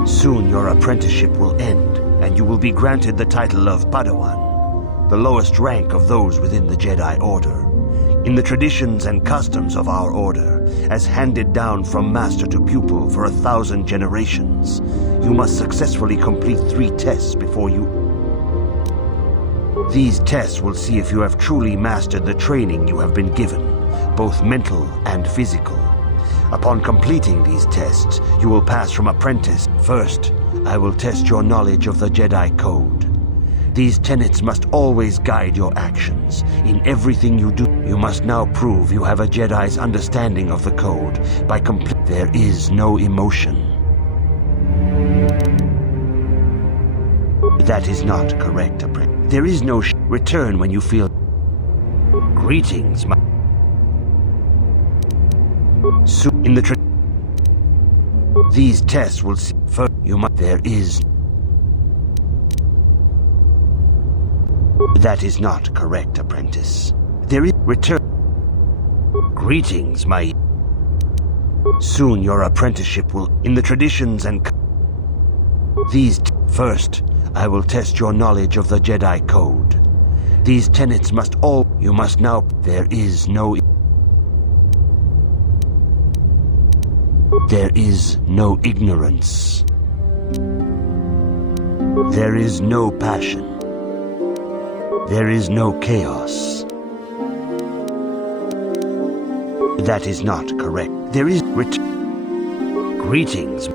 Soon your apprenticeship will end, and you will be granted the title of Padawan, the lowest rank of those within the Jedi Order. In the traditions and customs of our order, as handed down from master to pupil for 1,000 generations, you must successfully complete 3 tests before you... These tests will see if you have truly mastered the training you have been given, both mental and physical. Upon completing these tests, you will pass from apprentice. First, I will test your knowledge of the Jedi Code. These tenets must always guide your actions. In everything you do, you must now prove you have a Jedi's understanding of the Code by complete... There is no emotion. That is not correct, apprentice. There is no return when you feel... Greetings, my... Soon in the these tests will see first you must there is that is not correct, apprentice. There is return. Greetings, my soon your apprenticeship will in the traditions and these first I will test your knowledge of the Jedi Code. These tenets must all you must now there is no There is no ignorance. There is no passion. There is no chaos. That is not correct. There is greetings.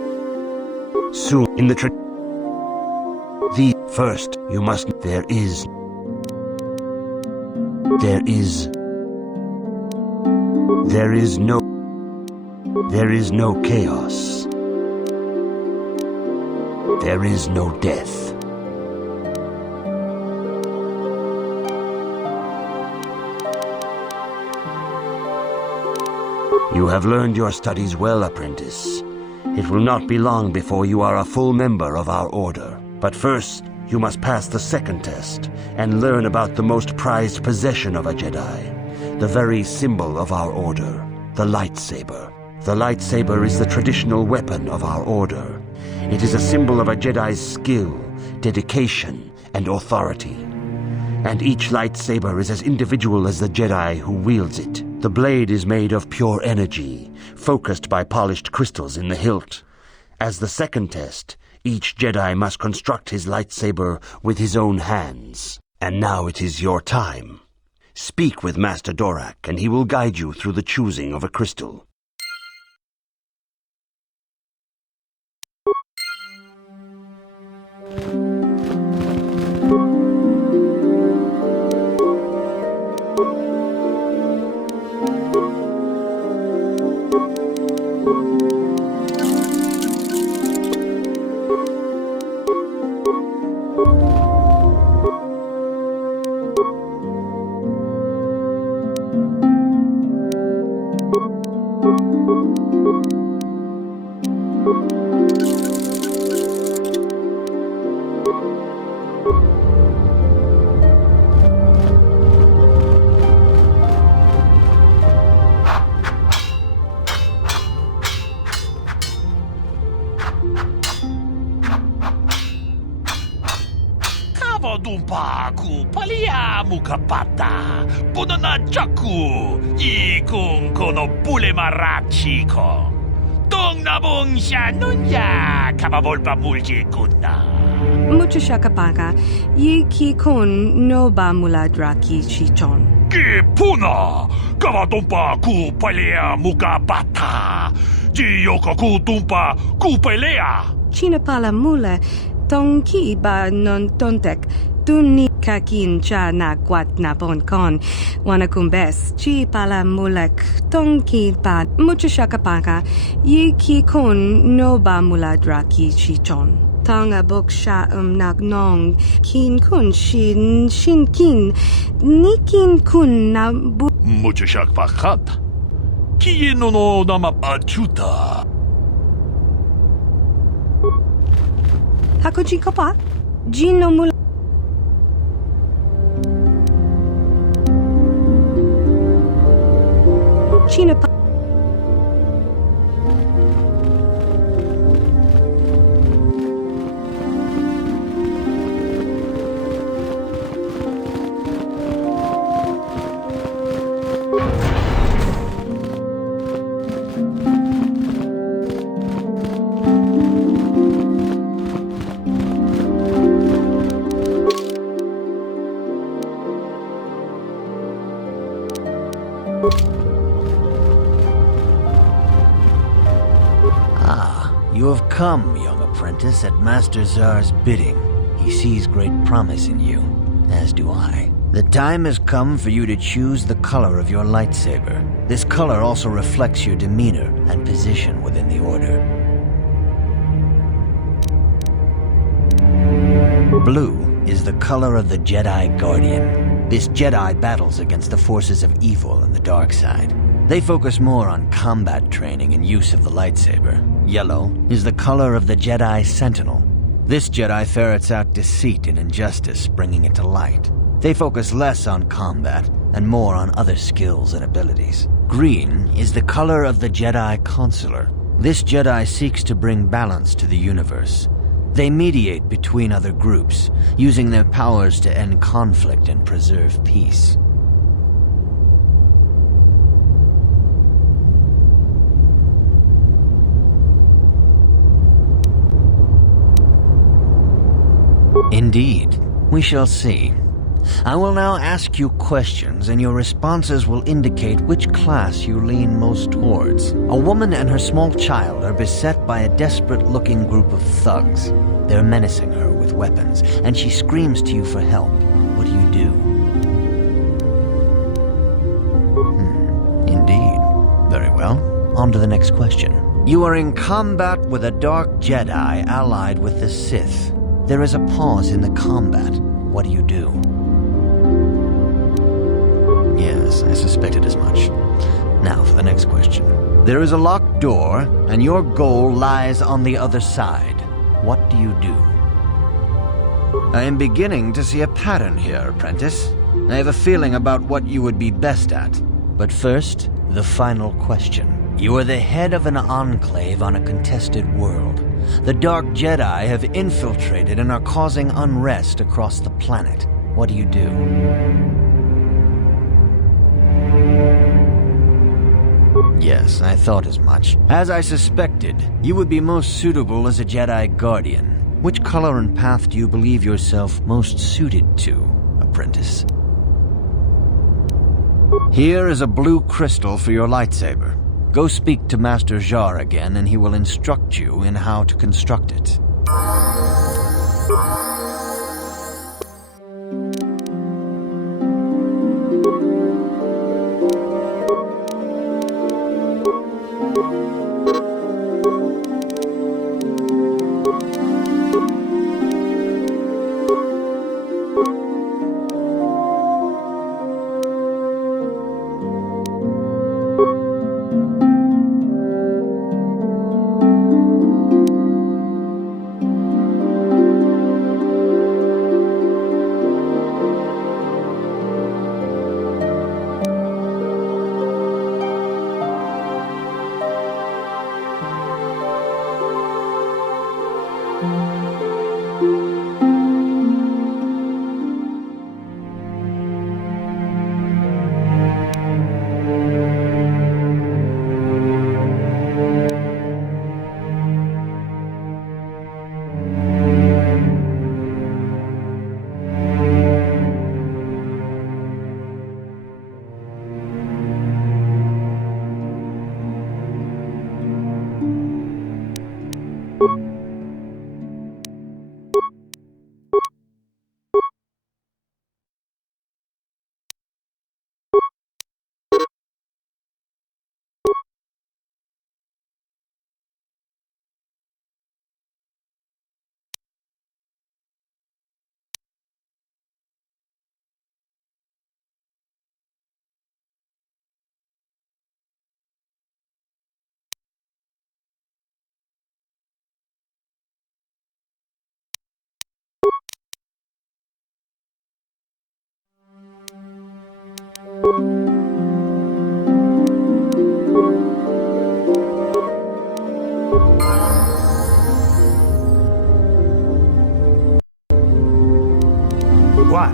Soon in the the first you must there is no chaos. There is no death. You have learned your studies well, apprentice. It will not be long before you are a full member of our order. But first, you must pass the second test and learn about the most prized possession of a Jedi, the very symbol of our order, the lightsaber. The lightsaber is the traditional weapon of our order. It is a symbol of a Jedi's skill, dedication, and authority. And each lightsaber is as individual as the Jedi who wields it. The blade is made of pure energy, focused by polished crystals in the hilt. As the second test, each Jedi must construct his lightsaber with his own hands. And now it is your time. Speak with Master Dorak, and he will guide you through the choosing of a crystal. dumpa ku palia mukapata. Punana jaku. Ikung kono pule marachiko. Tung nabung siya nunya. Kabavolpa mulji kunna. Mucho shakapaka. Yiki kun no ba mula draki chichon. Ki puna. Kabatumpa ku palia mukapata. Jiyoko ku tumpa ku pelea. China pala mula. Tongki ba non tontek. Tuni kakin cha na kwat na bon kon. Wanakumbes. Chi pala mulek. Tongki ba. Mucho shakapaka. Yiki kun no ba mula draki chichon. Tanga bok sha nak nong. Kin kun shin kin. Nikin kun na bu. Mucho shakpakat. Kieno no nama achuta. Hakoji kopa? Jin no mula. China pa. You have come, young apprentice, at Master Czar's bidding. He sees great promise in you, as do I. The time has come for you to choose the color of your lightsaber. This color also reflects your demeanor and position within the Order. Blue is the color of the Jedi Guardian. This Jedi battles against the forces of evil and the dark side. They focus more on combat training and use of the lightsaber. Yellow is the color of the Jedi Sentinel. This Jedi ferrets out deceit and injustice, bringing it to light. They focus less on combat and more on other skills and abilities. Green is the color of the Jedi Consular. This Jedi seeks to bring balance to the universe. They mediate between other groups, using their powers to end conflict and preserve peace. Indeed. We shall see. I will now ask you questions, and your responses will indicate which class you lean most towards. A woman and her small child are beset by a desperate-looking group of thugs. They're menacing her with weapons, and she screams to you for help. What do you do? Indeed. Very well. On to the next question. You are in combat with a dark Jedi allied with the Sith. There is a pause in the combat. What do you do? Yes, I suspected as much. Now for the next question. There is a locked door, and your goal lies on the other side. What do you do? I am beginning to see a pattern here, apprentice. I have a feeling about what you would be best at. But first, the final question. You are the head of an enclave on a contested world. The Dark Jedi have infiltrated and are causing unrest across the planet. What do you do? Yes, I thought as much. As I suspected, you would be most suitable as a Jedi Guardian. Which color and path do you believe yourself most suited to, apprentice? Here is a blue crystal for your lightsaber. Go speak to Master Jar again, and he will instruct you in how to construct it. What?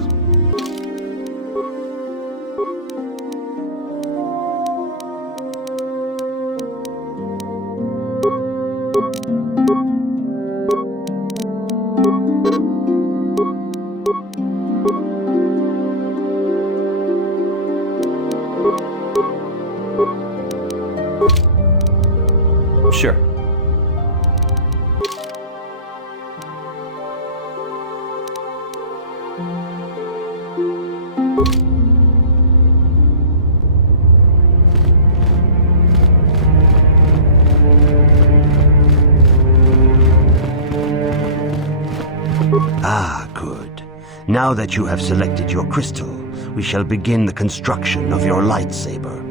Sure. Ah, good. Now that you have selected your crystal, we shall begin the construction of your lightsaber.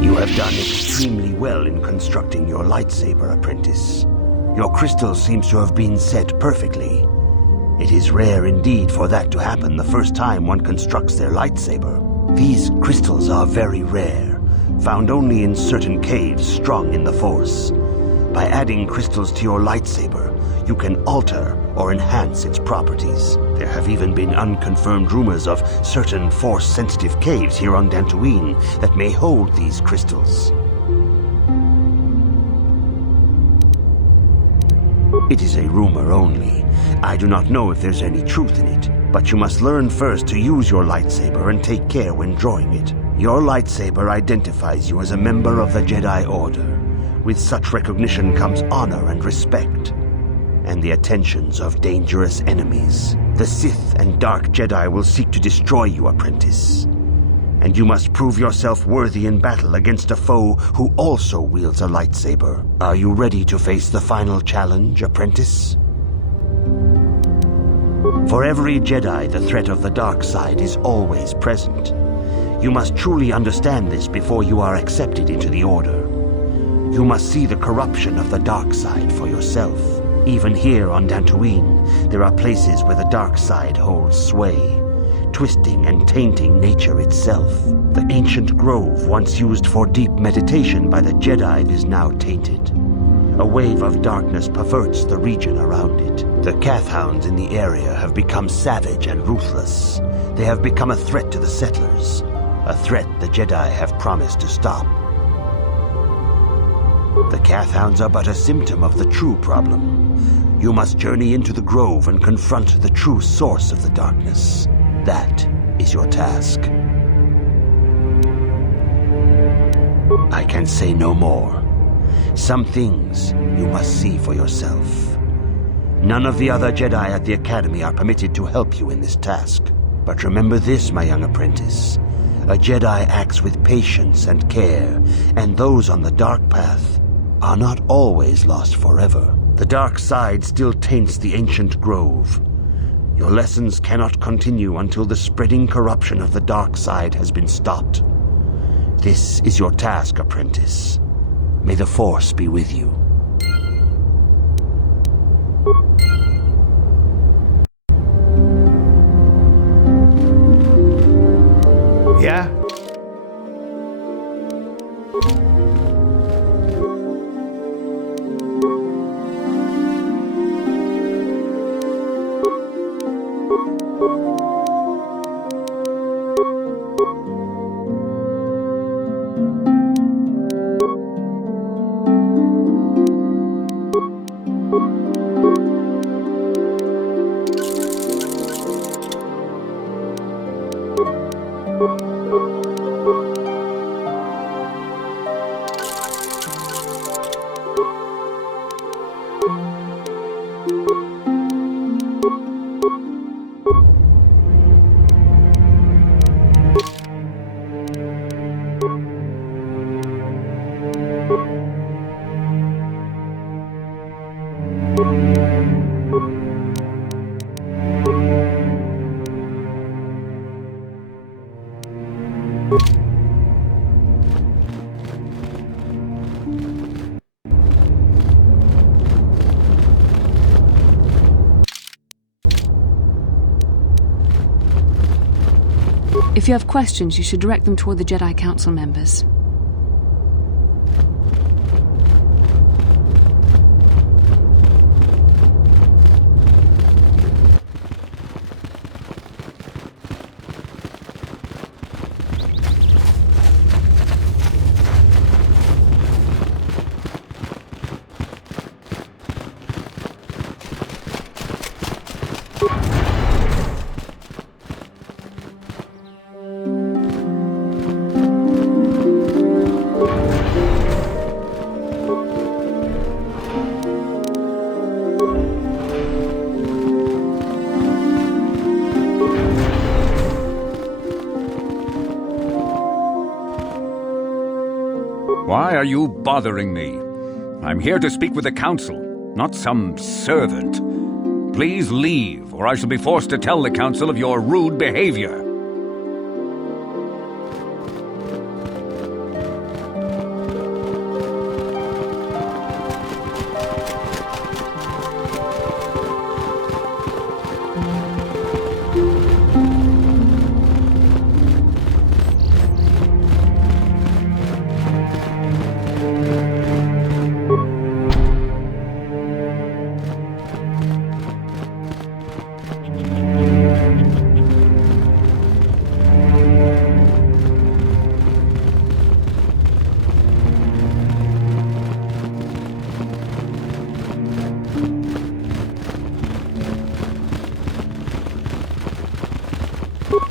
You have done extremely well in constructing your lightsaber, apprentice. Your crystal seems to have been set perfectly. It is rare indeed for that to happen the first time one constructs their lightsaber. These crystals are very rare, found only in certain caves strong in the Force. By adding crystals to your lightsaber, you can alter or enhance its properties. There have even been unconfirmed rumors of certain Force-sensitive caves here on Dantooine that may hold these crystals. It is a rumor only. I do not know if there's any truth in it, but you must learn first to use your lightsaber and take care when drawing it. Your lightsaber identifies you as a member of the Jedi Order. With such recognition comes honor and respect, and the attentions of dangerous enemies. The Sith and Dark Jedi will seek to destroy you, apprentice. And you must prove yourself worthy in battle against a foe who also wields a lightsaber. Are you ready to face the final challenge, apprentice? For every Jedi, the threat of the dark side is always present. You must truly understand this before you are accepted into the Order. You must see the corruption of the dark side for yourself. Even here on Dantooine, there are places where the dark side holds sway, twisting and tainting nature itself. The ancient grove, once used for deep meditation by the Jedi, is now tainted. A wave of darkness perverts the region around it. The Kath-hounds in the area have become savage and ruthless. They have become a threat to the settlers, a threat the Jedi have promised to stop. The Kath-hounds are but a symptom of the true problem. You must journey into the grove and confront the true source of the darkness. That is your task. I can say no more. Some things you must see for yourself. None of the other Jedi at the Academy are permitted to help you in this task. But remember this, my young apprentice. A Jedi acts with patience and care, and those on the dark path are not always lost forever. The dark side still taints the ancient grove. Your lessons cannot continue until the spreading corruption of the dark side has been stopped. This is your task, apprentice. May the Force be with you. Yeah? If you have questions, you should direct them toward the Jedi Council members. Why are you bothering me? I'm here to speak with the Council, not some servant. Please leave, or I shall be forced to tell the Council of your rude behavior.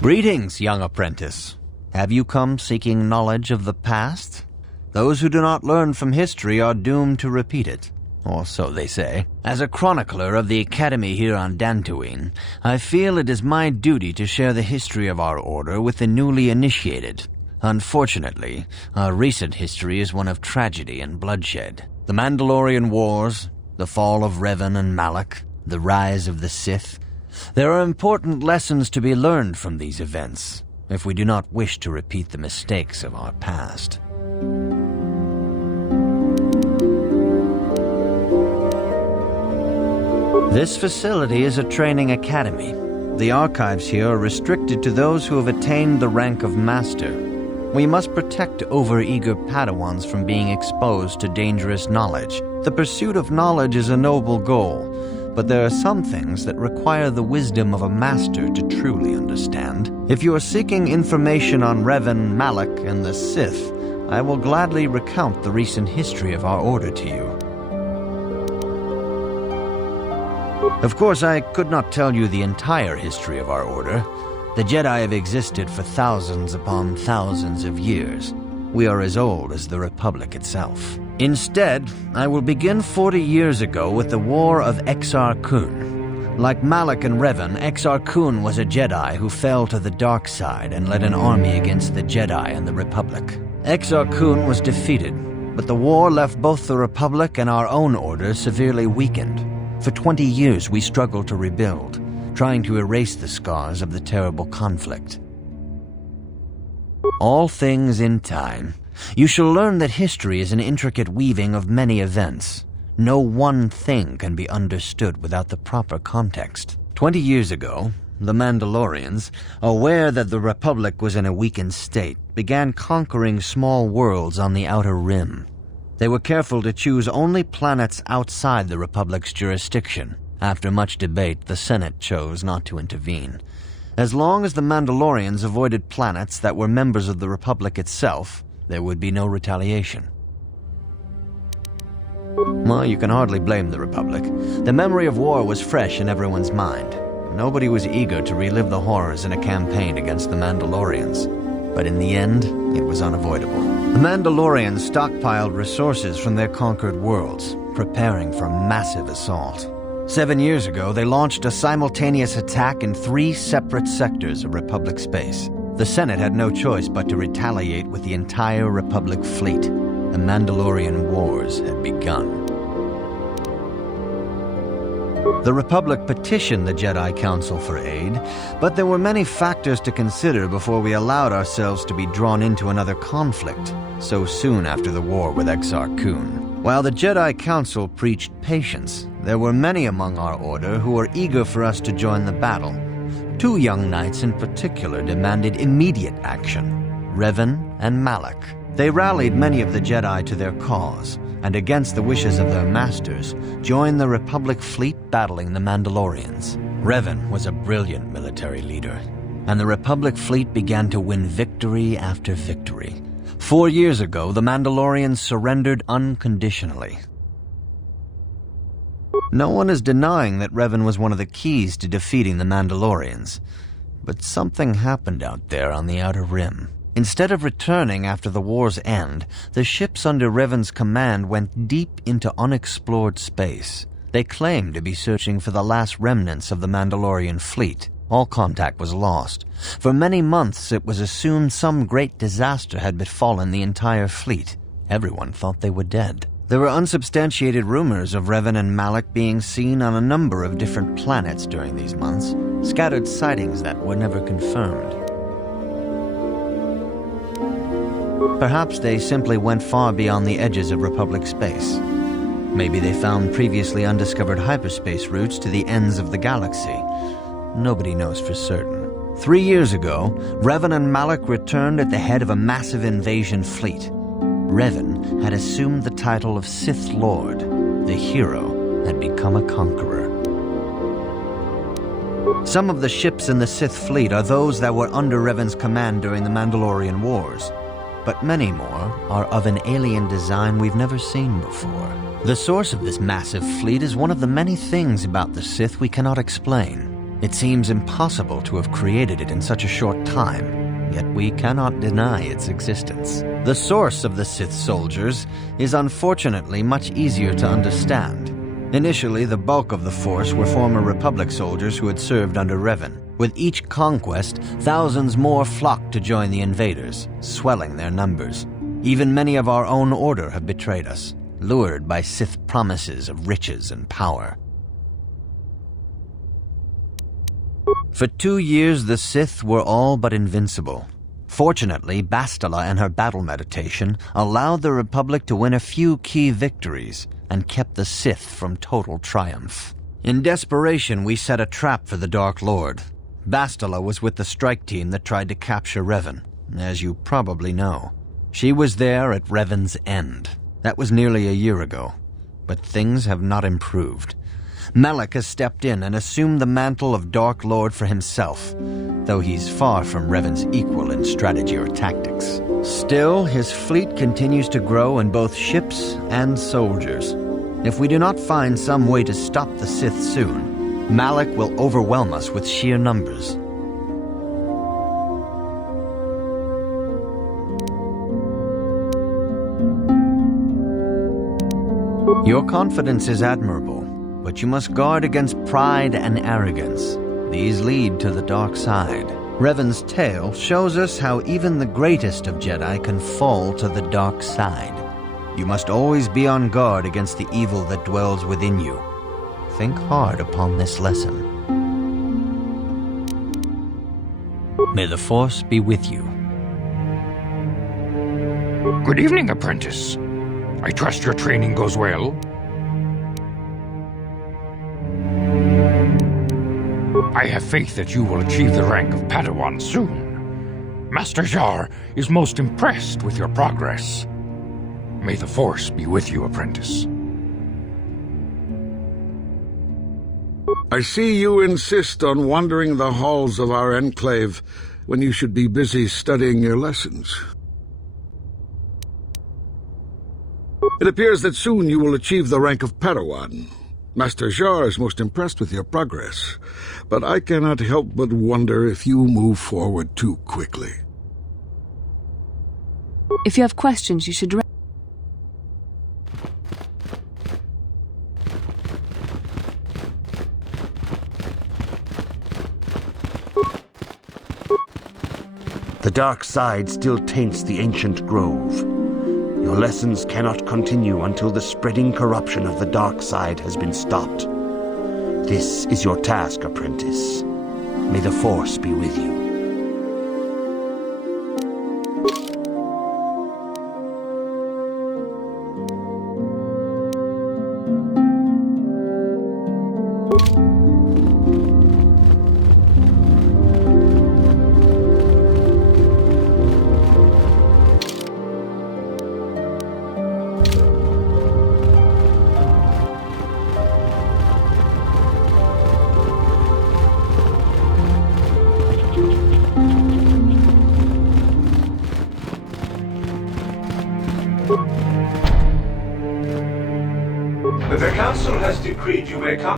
Greetings, young apprentice. Have you come seeking knowledge of the past? Those who do not learn from history are doomed to repeat it, or so they say. As a chronicler of the Academy here on Dantooine, I feel it is my duty to share the history of our order with the newly initiated. Unfortunately, our recent history is one of tragedy and bloodshed. The Mandalorian Wars, the fall of Revan and Malak, the rise of the Sith. There are important lessons to be learned from these events, if we do not wish to repeat the mistakes of our past. This facility is a training academy. The archives here are restricted to those who have attained the rank of Master. We must protect overeager Padawans from being exposed to dangerous knowledge. The pursuit of knowledge is a noble goal, but there are some things that require the wisdom of a master to truly understand. If you are seeking information on Revan, Malak, and the Sith, I will gladly recount the recent history of our order to you. Of course, I could not tell you the entire history of our order. The Jedi have existed for thousands upon thousands of years. We are as old as the Republic itself. Instead, I will begin 40 years ago with the War of Exar Kun. Like Malak and Revan, Exar Kun was a Jedi who fell to the dark side and led an army against the Jedi and the Republic. Exar Kun was defeated, but the war left both the Republic and our own order severely weakened. For 20 years we struggled to rebuild, trying to erase the scars of the terrible conflict. All things in time. You shall learn that history is an intricate weaving of many events. No one thing can be understood without the proper context. 20 years ago, the Mandalorians, aware that the Republic was in a weakened state, began conquering small worlds on the Outer Rim. They were careful to choose only planets outside the Republic's jurisdiction. After much debate, the Senate chose not to intervene. As long as the Mandalorians avoided planets that were members of the Republic itself, there would be no retaliation. Well, you can hardly blame the Republic. The memory of war was fresh in everyone's mind. Nobody was eager to relive the horrors in a campaign against the Mandalorians. But in the end, it was unavoidable. The Mandalorians stockpiled resources from their conquered worlds, preparing for a massive assault. 7 years ago, they launched a simultaneous attack in 3 separate sectors of Republic space. The Senate had no choice but to retaliate with the entire Republic fleet. The Mandalorian Wars had begun. The Republic petitioned the Jedi Council for aid, but there were many factors to consider before we allowed ourselves to be drawn into another conflict, so soon after the war with Exar Kun. While the Jedi Council preached patience, there were many among our order who were eager for us to join the battle. Two young knights in particular demanded immediate action: Revan and Malak. They rallied many of the Jedi to their cause, and against the wishes of their masters, joined the Republic fleet battling the Mandalorians. Revan was a brilliant military leader, and the Republic fleet began to win victory after victory. 4 years ago, the Mandalorians surrendered unconditionally. No one is denying that Revan was one of the keys to defeating the Mandalorians, but something happened out there on the Outer Rim. Instead of returning after the war's end, the ships under Revan's command went deep into unexplored space. They claimed to be searching for the last remnants of the Mandalorian fleet. All contact was lost. For many months, it was assumed some great disaster had befallen the entire fleet. Everyone thought they were dead. There were unsubstantiated rumors of Revan and Malak being seen on a number of different planets during these months, scattered sightings that were never confirmed. Perhaps they simply went far beyond the edges of Republic space. Maybe they found previously undiscovered hyperspace routes to the ends of the galaxy. Nobody knows for certain. 3 years ago, Revan and Malak returned at the head of a massive invasion fleet. Revan had assumed the title of Sith Lord. The hero had become a conqueror. Some of the ships in the Sith fleet are those that were under Revan's command during the Mandalorian Wars, but many more are of an alien design we've never seen before. The source of this massive fleet is one of the many things about the Sith we cannot explain. It seems impossible to have created it in such a short time, yet we cannot deny its existence. The source of the Sith soldiers is unfortunately much easier to understand. Initially, the bulk of the force were former Republic soldiers who had served under Revan. With each conquest, thousands more flocked to join the invaders, swelling their numbers. Even many of our own order have betrayed us, lured by Sith promises of riches and power. For 2 years, the Sith were all but invincible. Fortunately, Bastila and her battle meditation allowed the Republic to win a few key victories and kept the Sith from total triumph. In desperation, we set a trap for the Dark Lord. Bastila was with the strike team that tried to capture Revan, as you probably know. She was there at Revan's end. That was nearly a year ago, but things have not improved. Malak has stepped in and assumed the mantle of Dark Lord for himself, though he's far from Revan's equal in strategy or tactics. Still, his fleet continues to grow in both ships and soldiers. If we do not find some way to stop the Sith soon, Malak will overwhelm us with sheer numbers. Your confidence is admirable, but you must guard against pride and arrogance. These lead to the dark side. Revan's tale shows us how even the greatest of Jedi can fall to the dark side. You must always be on guard against the evil that dwells within you. Think hard upon this lesson. May the Force be with you. Good evening, apprentice. I trust your training goes well. I have faith that you will achieve the rank of Padawan soon. Master Jar is most impressed with your progress. May the Force be with you, apprentice. I see you insist on wandering the halls of our enclave when you should be busy studying your lessons. It appears that soon you will achieve the rank of Padawan. Master Jar is most impressed with your progress, but I cannot help but wonder if you move forward too quickly. If you have questions, you should... The dark side still taints the ancient grove. Your lessons cannot continue until the spreading corruption of the dark side has been stopped. This is your task, apprentice. May the Force be with you. The Council has decreed you may come.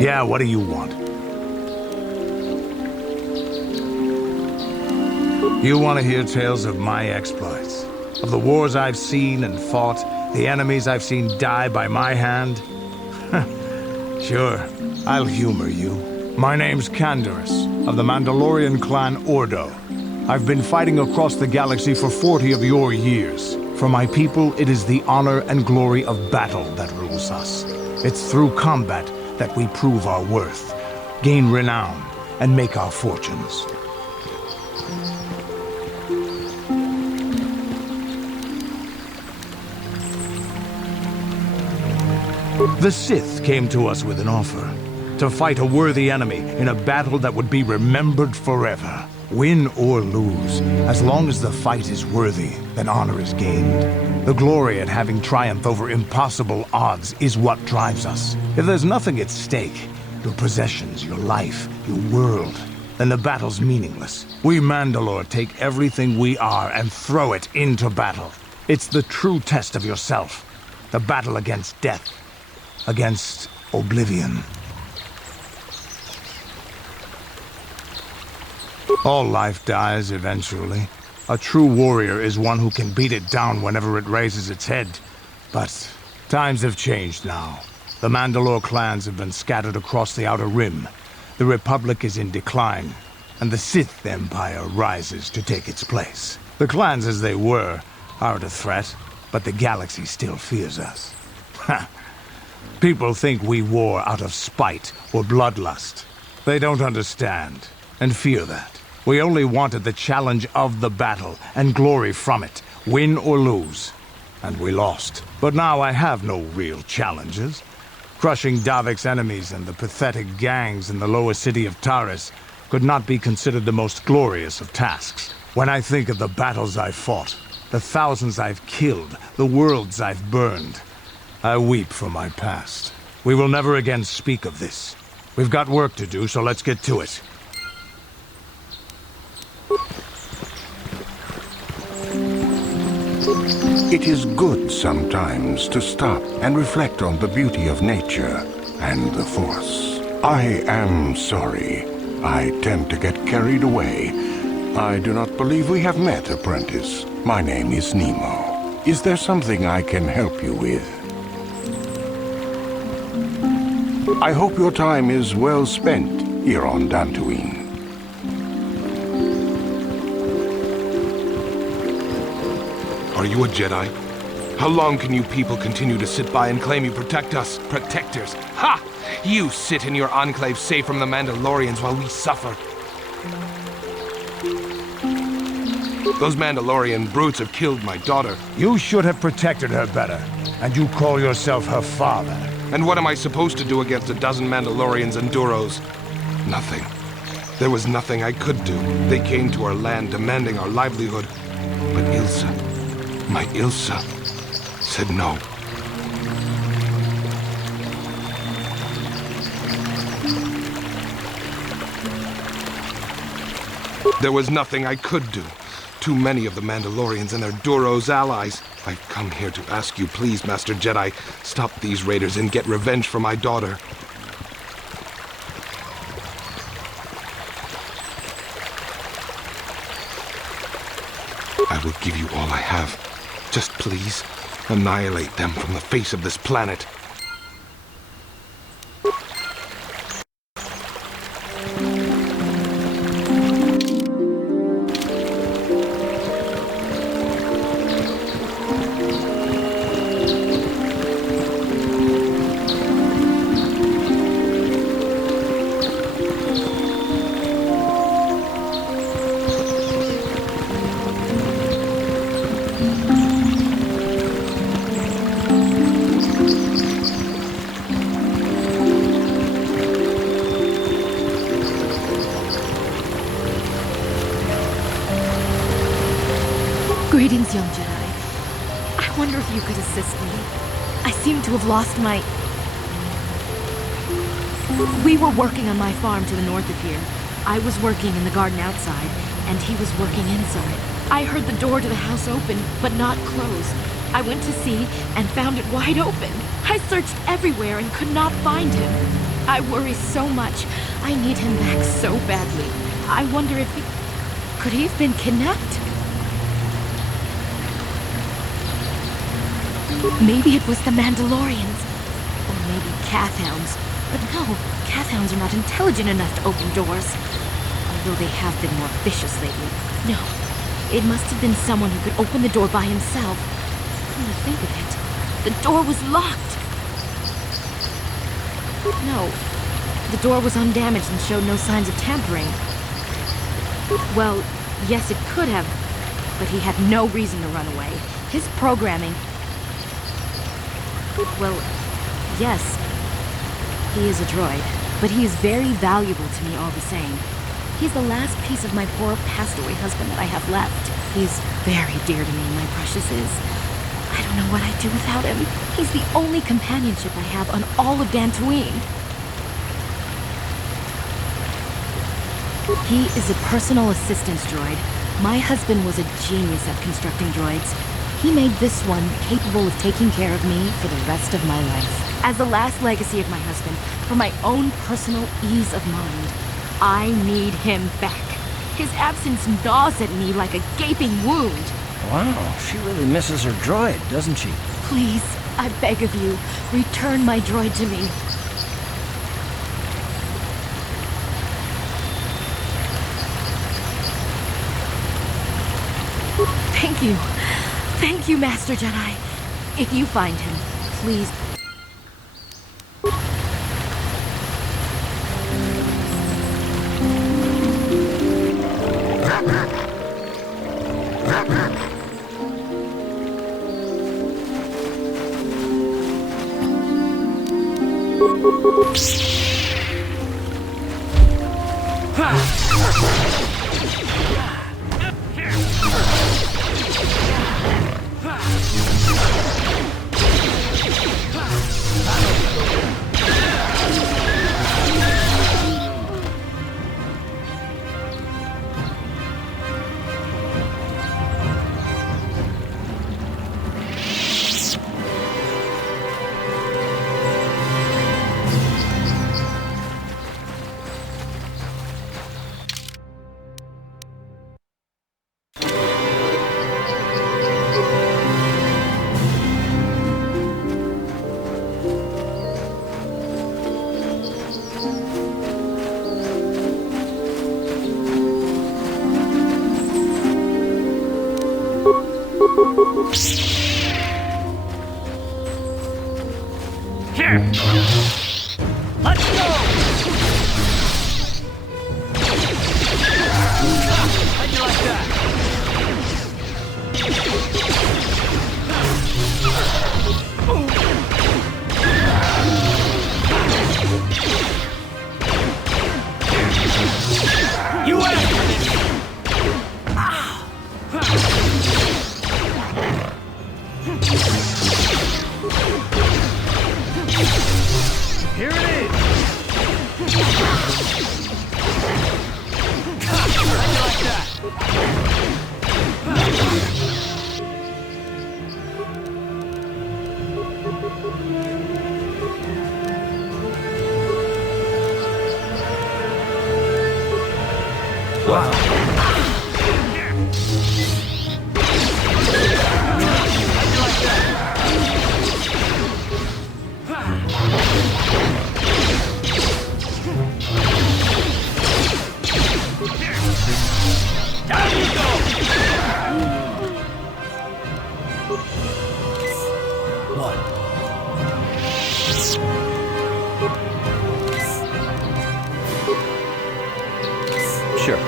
Yeah, what do you want? You want to hear tales of my exploits? Of the wars I've seen and fought, the enemies I've seen die by my hand? Sure, I'll humor you. My name's Canderous, of the Mandalorian clan Ordo. I've been fighting across the galaxy for 40 of your years. For my people, it is the honor and glory of battle that rules us. It's through combat that we prove our worth, gain renown, and make our fortunes. The Sith came to us with an offer. To fight a worthy enemy in a battle that would be remembered forever. Win or lose, as long as the fight is worthy, then honor is gained. The glory at having triumph over impossible odds is what drives us. If there's nothing at stake, your possessions, your life, your world, then the battle's meaningless. We Mandalore take everything we are and throw it into battle. It's the true test of yourself. The battle against death. Against oblivion. All life dies eventually. A true warrior is one who can beat it down whenever it raises its head. But times have changed now. The Mandalore clans have been scattered across the Outer Rim. The Republic is in decline, and the Sith Empire rises to take its place. The clans as they were aren't a threat, but the galaxy still fears us. Ha! People think we war out of spite or bloodlust. They don't understand, and fear that. We only wanted the challenge of the battle, and glory from it, win or lose. And we lost. But now I have no real challenges. Crushing Davik's enemies and the pathetic gangs in the lower city of Taris could not be considered the most glorious of tasks. When I think of the battles I've fought, the thousands I've killed, the worlds I've burned, I weep for my past. We will never again speak of this. We've got work to do, so let's get to it. It is good sometimes to stop and reflect on the beauty of nature and the Force. I am sorry. I tend to get carried away. I do not believe we have met, apprentice. My name is Nemo. Is there something I can help you with? I hope your time is well spent here on Dantooine. Are you a Jedi? How long can you people continue to sit by and claim you protect us? Protectors? Ha! You sit in your enclave safe from the Mandalorians while we suffer. Those Mandalorian brutes have killed my daughter. You should have protected her better. And you call yourself her father. And what am I supposed to do against a dozen Mandalorians and Duros? Nothing. There was nothing I could do. They came to our land demanding our livelihood. But Ilsa, my Ilsa, said no. There was nothing I could do. Too many of the Mandalorians and their Duros allies. I've come here to ask you, please, Master Jedi, stop these raiders and get revenge for my daughter. I will give you all I have. Just please, annihilate them from the face of this planet. Greetings, young Jedi. I wonder if you could assist me. I seem to have lost my... We were working on my farm to the north of here. I was working in the garden outside, and he was working inside. I heard the door to the house open, but not close. I went to see and found it wide open. I searched everywhere and could not find him. I worry so much. I need him back so badly. I wonder if he... Could he have been kidnapped? Maybe it was the Mandalorians. Or maybe Cathhounds. But no, Cathhounds are not intelligent enough to open doors. Although they have been more vicious lately. No, it must have been someone who could open the door by himself. Come to think of it, the door was locked. No, the door was undamaged and showed no signs of tampering. Well, yes, it could have, but he had no reason to run away. His programming... Well, yes, he is a droid, but he is very valuable to me all the same. He's the last piece of my poor passed-away husband that I have left. He's very dear to me, my precious is. I don't know what I'd do without him. He's the only companionship I have on all of Dantooine. He is a personal assistance droid. My husband was a genius at constructing droids. He made this one capable of taking care of me for the rest of my life. As the last legacy of my husband, for my own personal ease of mind, I need him back. His absence gnaws at me like a gaping wound. Wow, she really misses her droid, doesn't she? Please, I beg of you, return my droid to me. Thank you. Thank you, Master Jedi. If you find him, please... Let's go! How'd you like that? You asked for this! Here it is! How'd you like that? Wow. Down you go! What? Sure.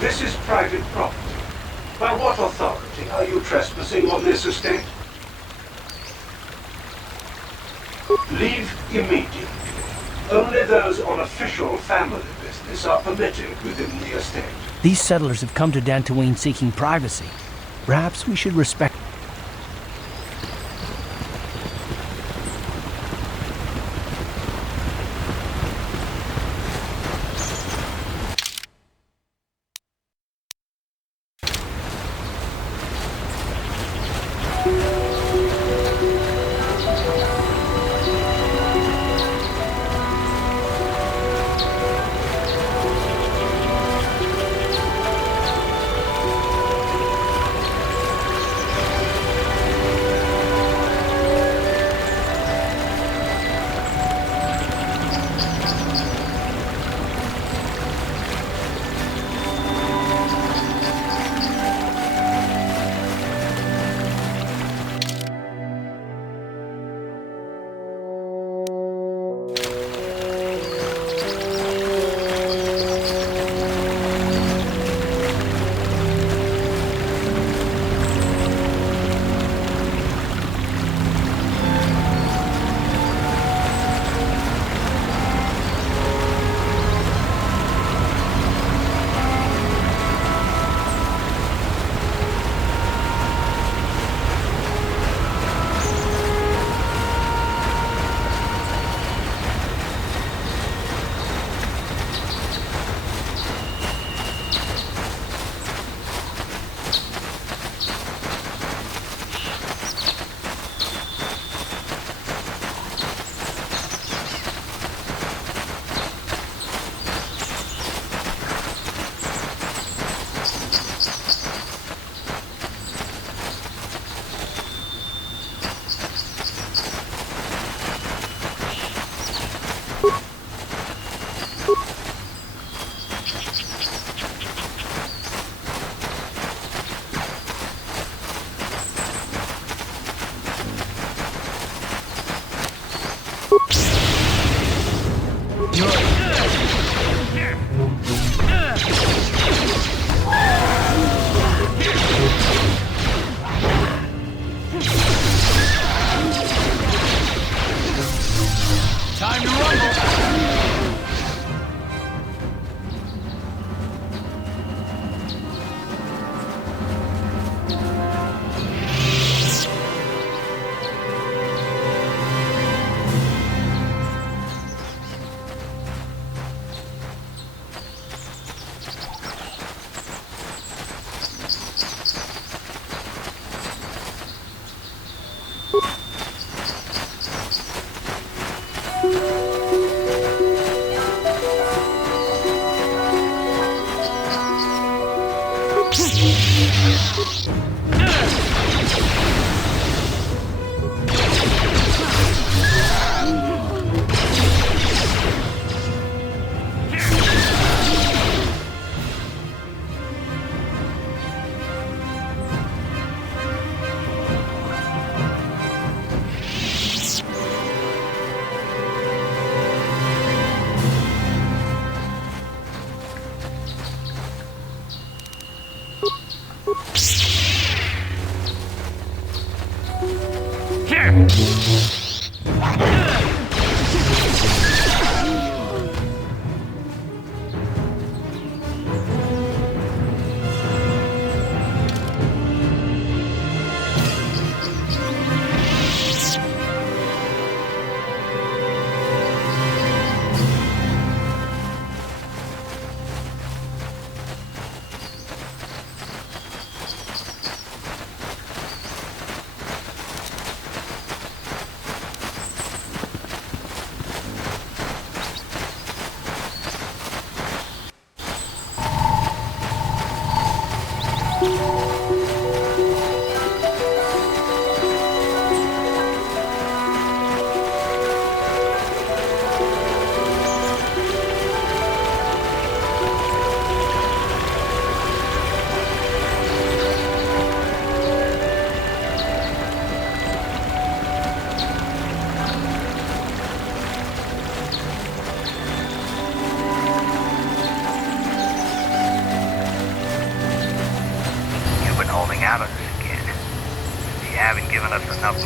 This is private property. By what authority are you trespassing on this estate? Leave immediately. Only those on official family business are permitted within the estate. These settlers have come to Dantooine seeking privacy. Perhaps we should respect...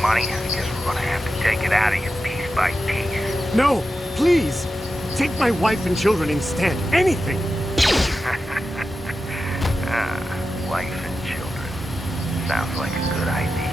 Money, I guess we're gonna have to take it out of you piece by piece. No, please! Take my wife and children instead. Anything! Wife and children. Sounds like a good idea.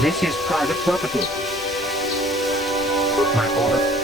This is private property. My order.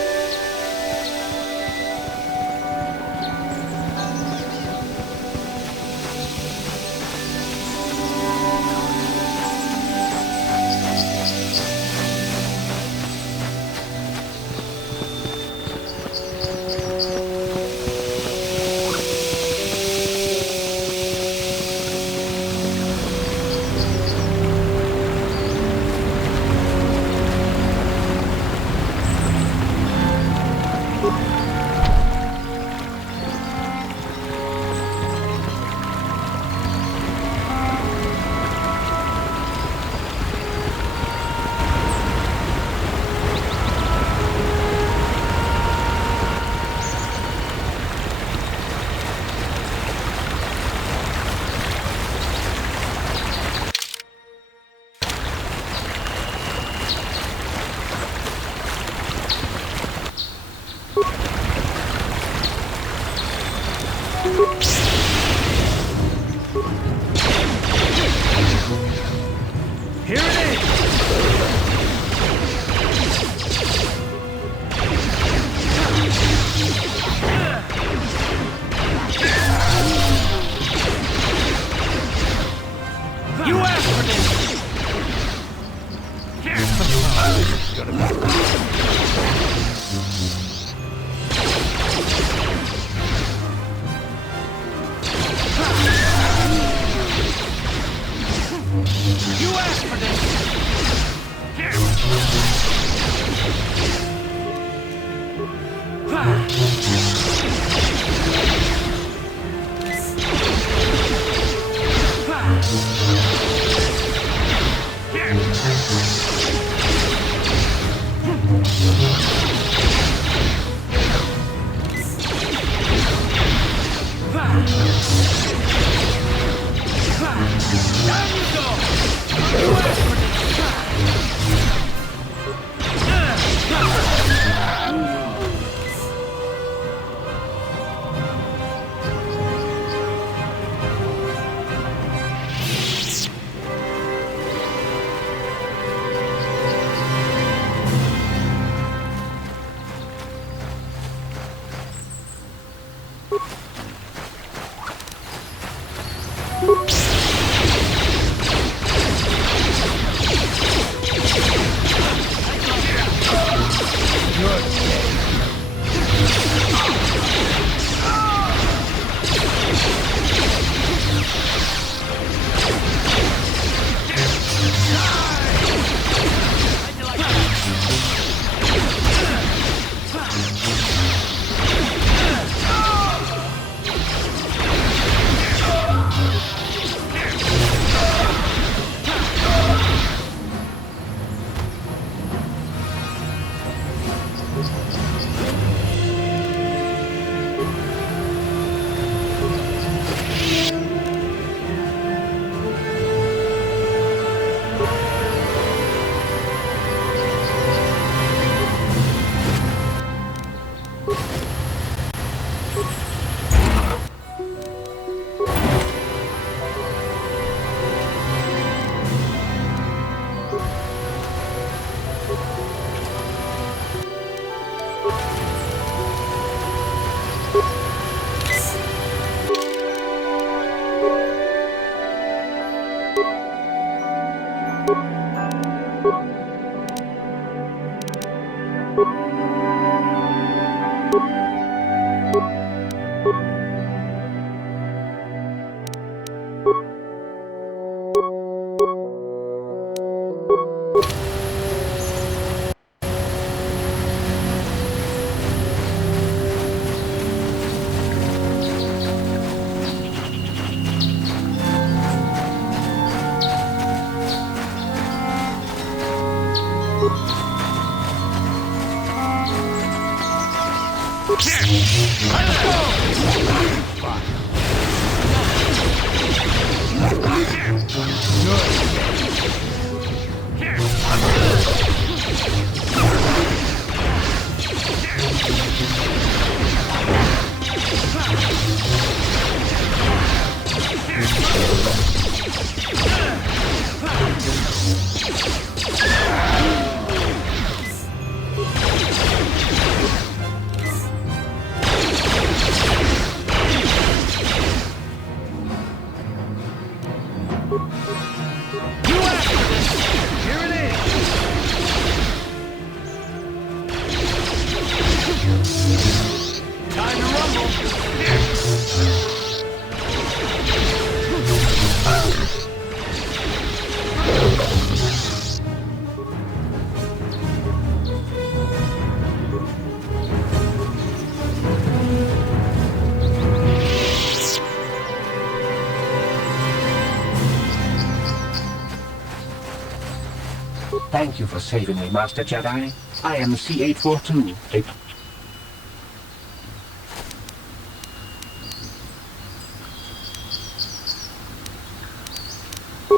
Thank you for saving me, Master Jedi. I am C842.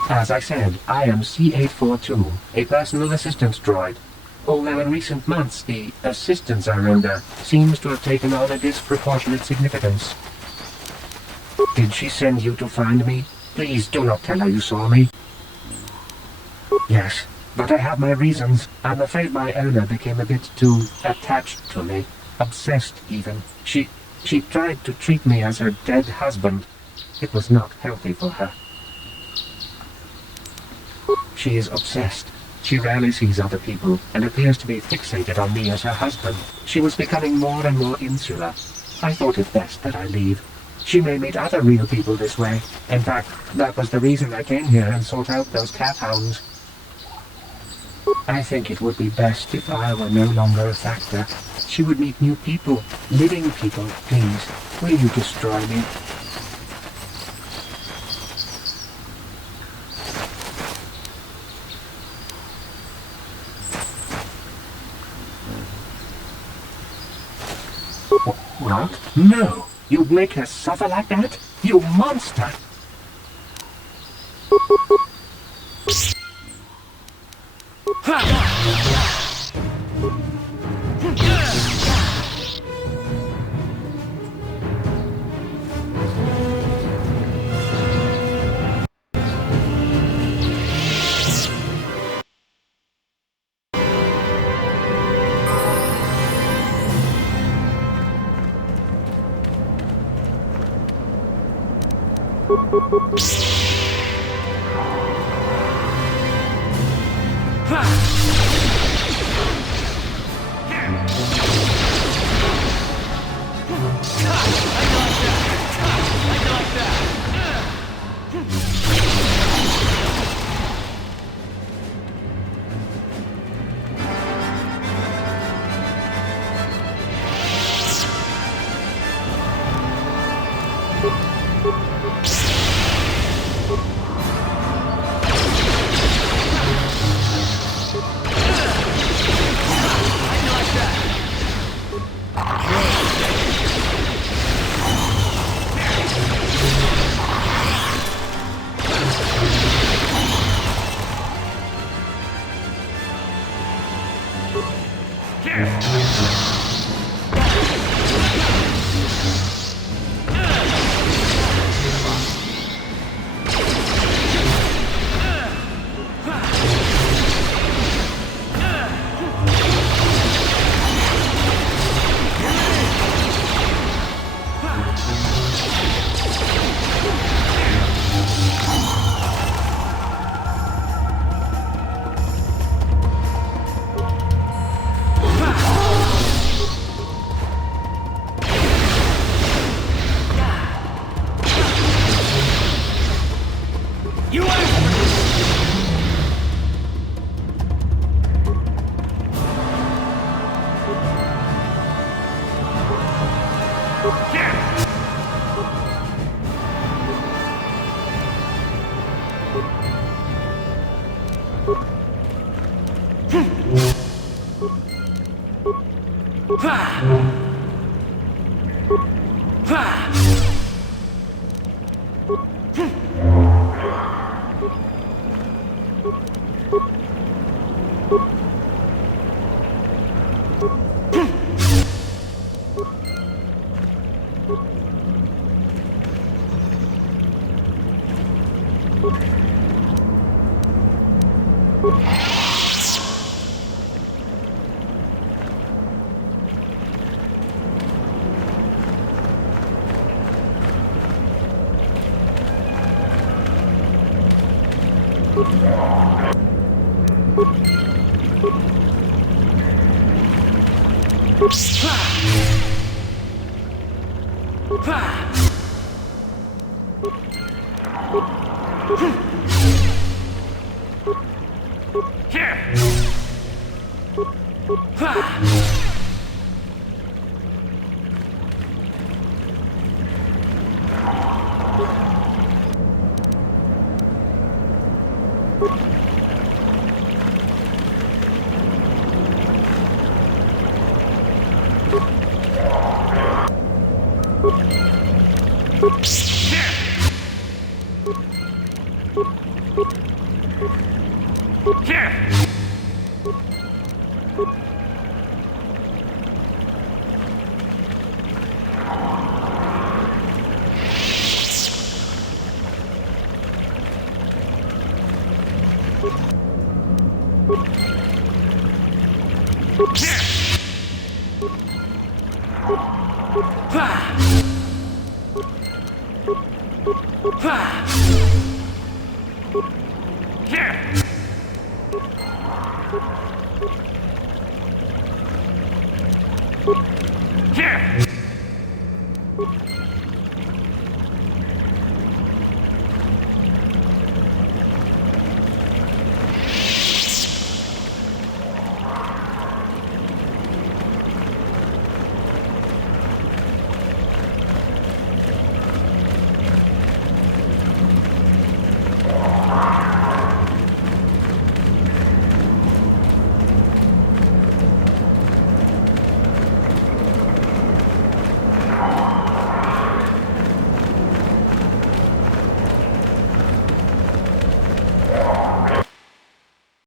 As I said, I am C842, a personal assistance droid. Although in recent months the assistance I render seems to have taken on a disproportionate significance. Did she send you to find me? Please do not tell her you saw me. Yes, but I have my reasons. I'm afraid my elder became a bit too attached to me. Obsessed, even. She tried to treat me as her dead husband. It was not healthy for her. She is obsessed. She rarely sees other people and appears to be fixated on me as her husband. She was becoming more and more insular. I thought it best that I leave. She may meet other real people this way. In fact, that was the reason I came here and sought out those cat hounds. I think it would be best if I were no longer a factor. She would meet new people, living people. Please, will you destroy me? What? No! You'd make her suffer like that? You monster! Yeah!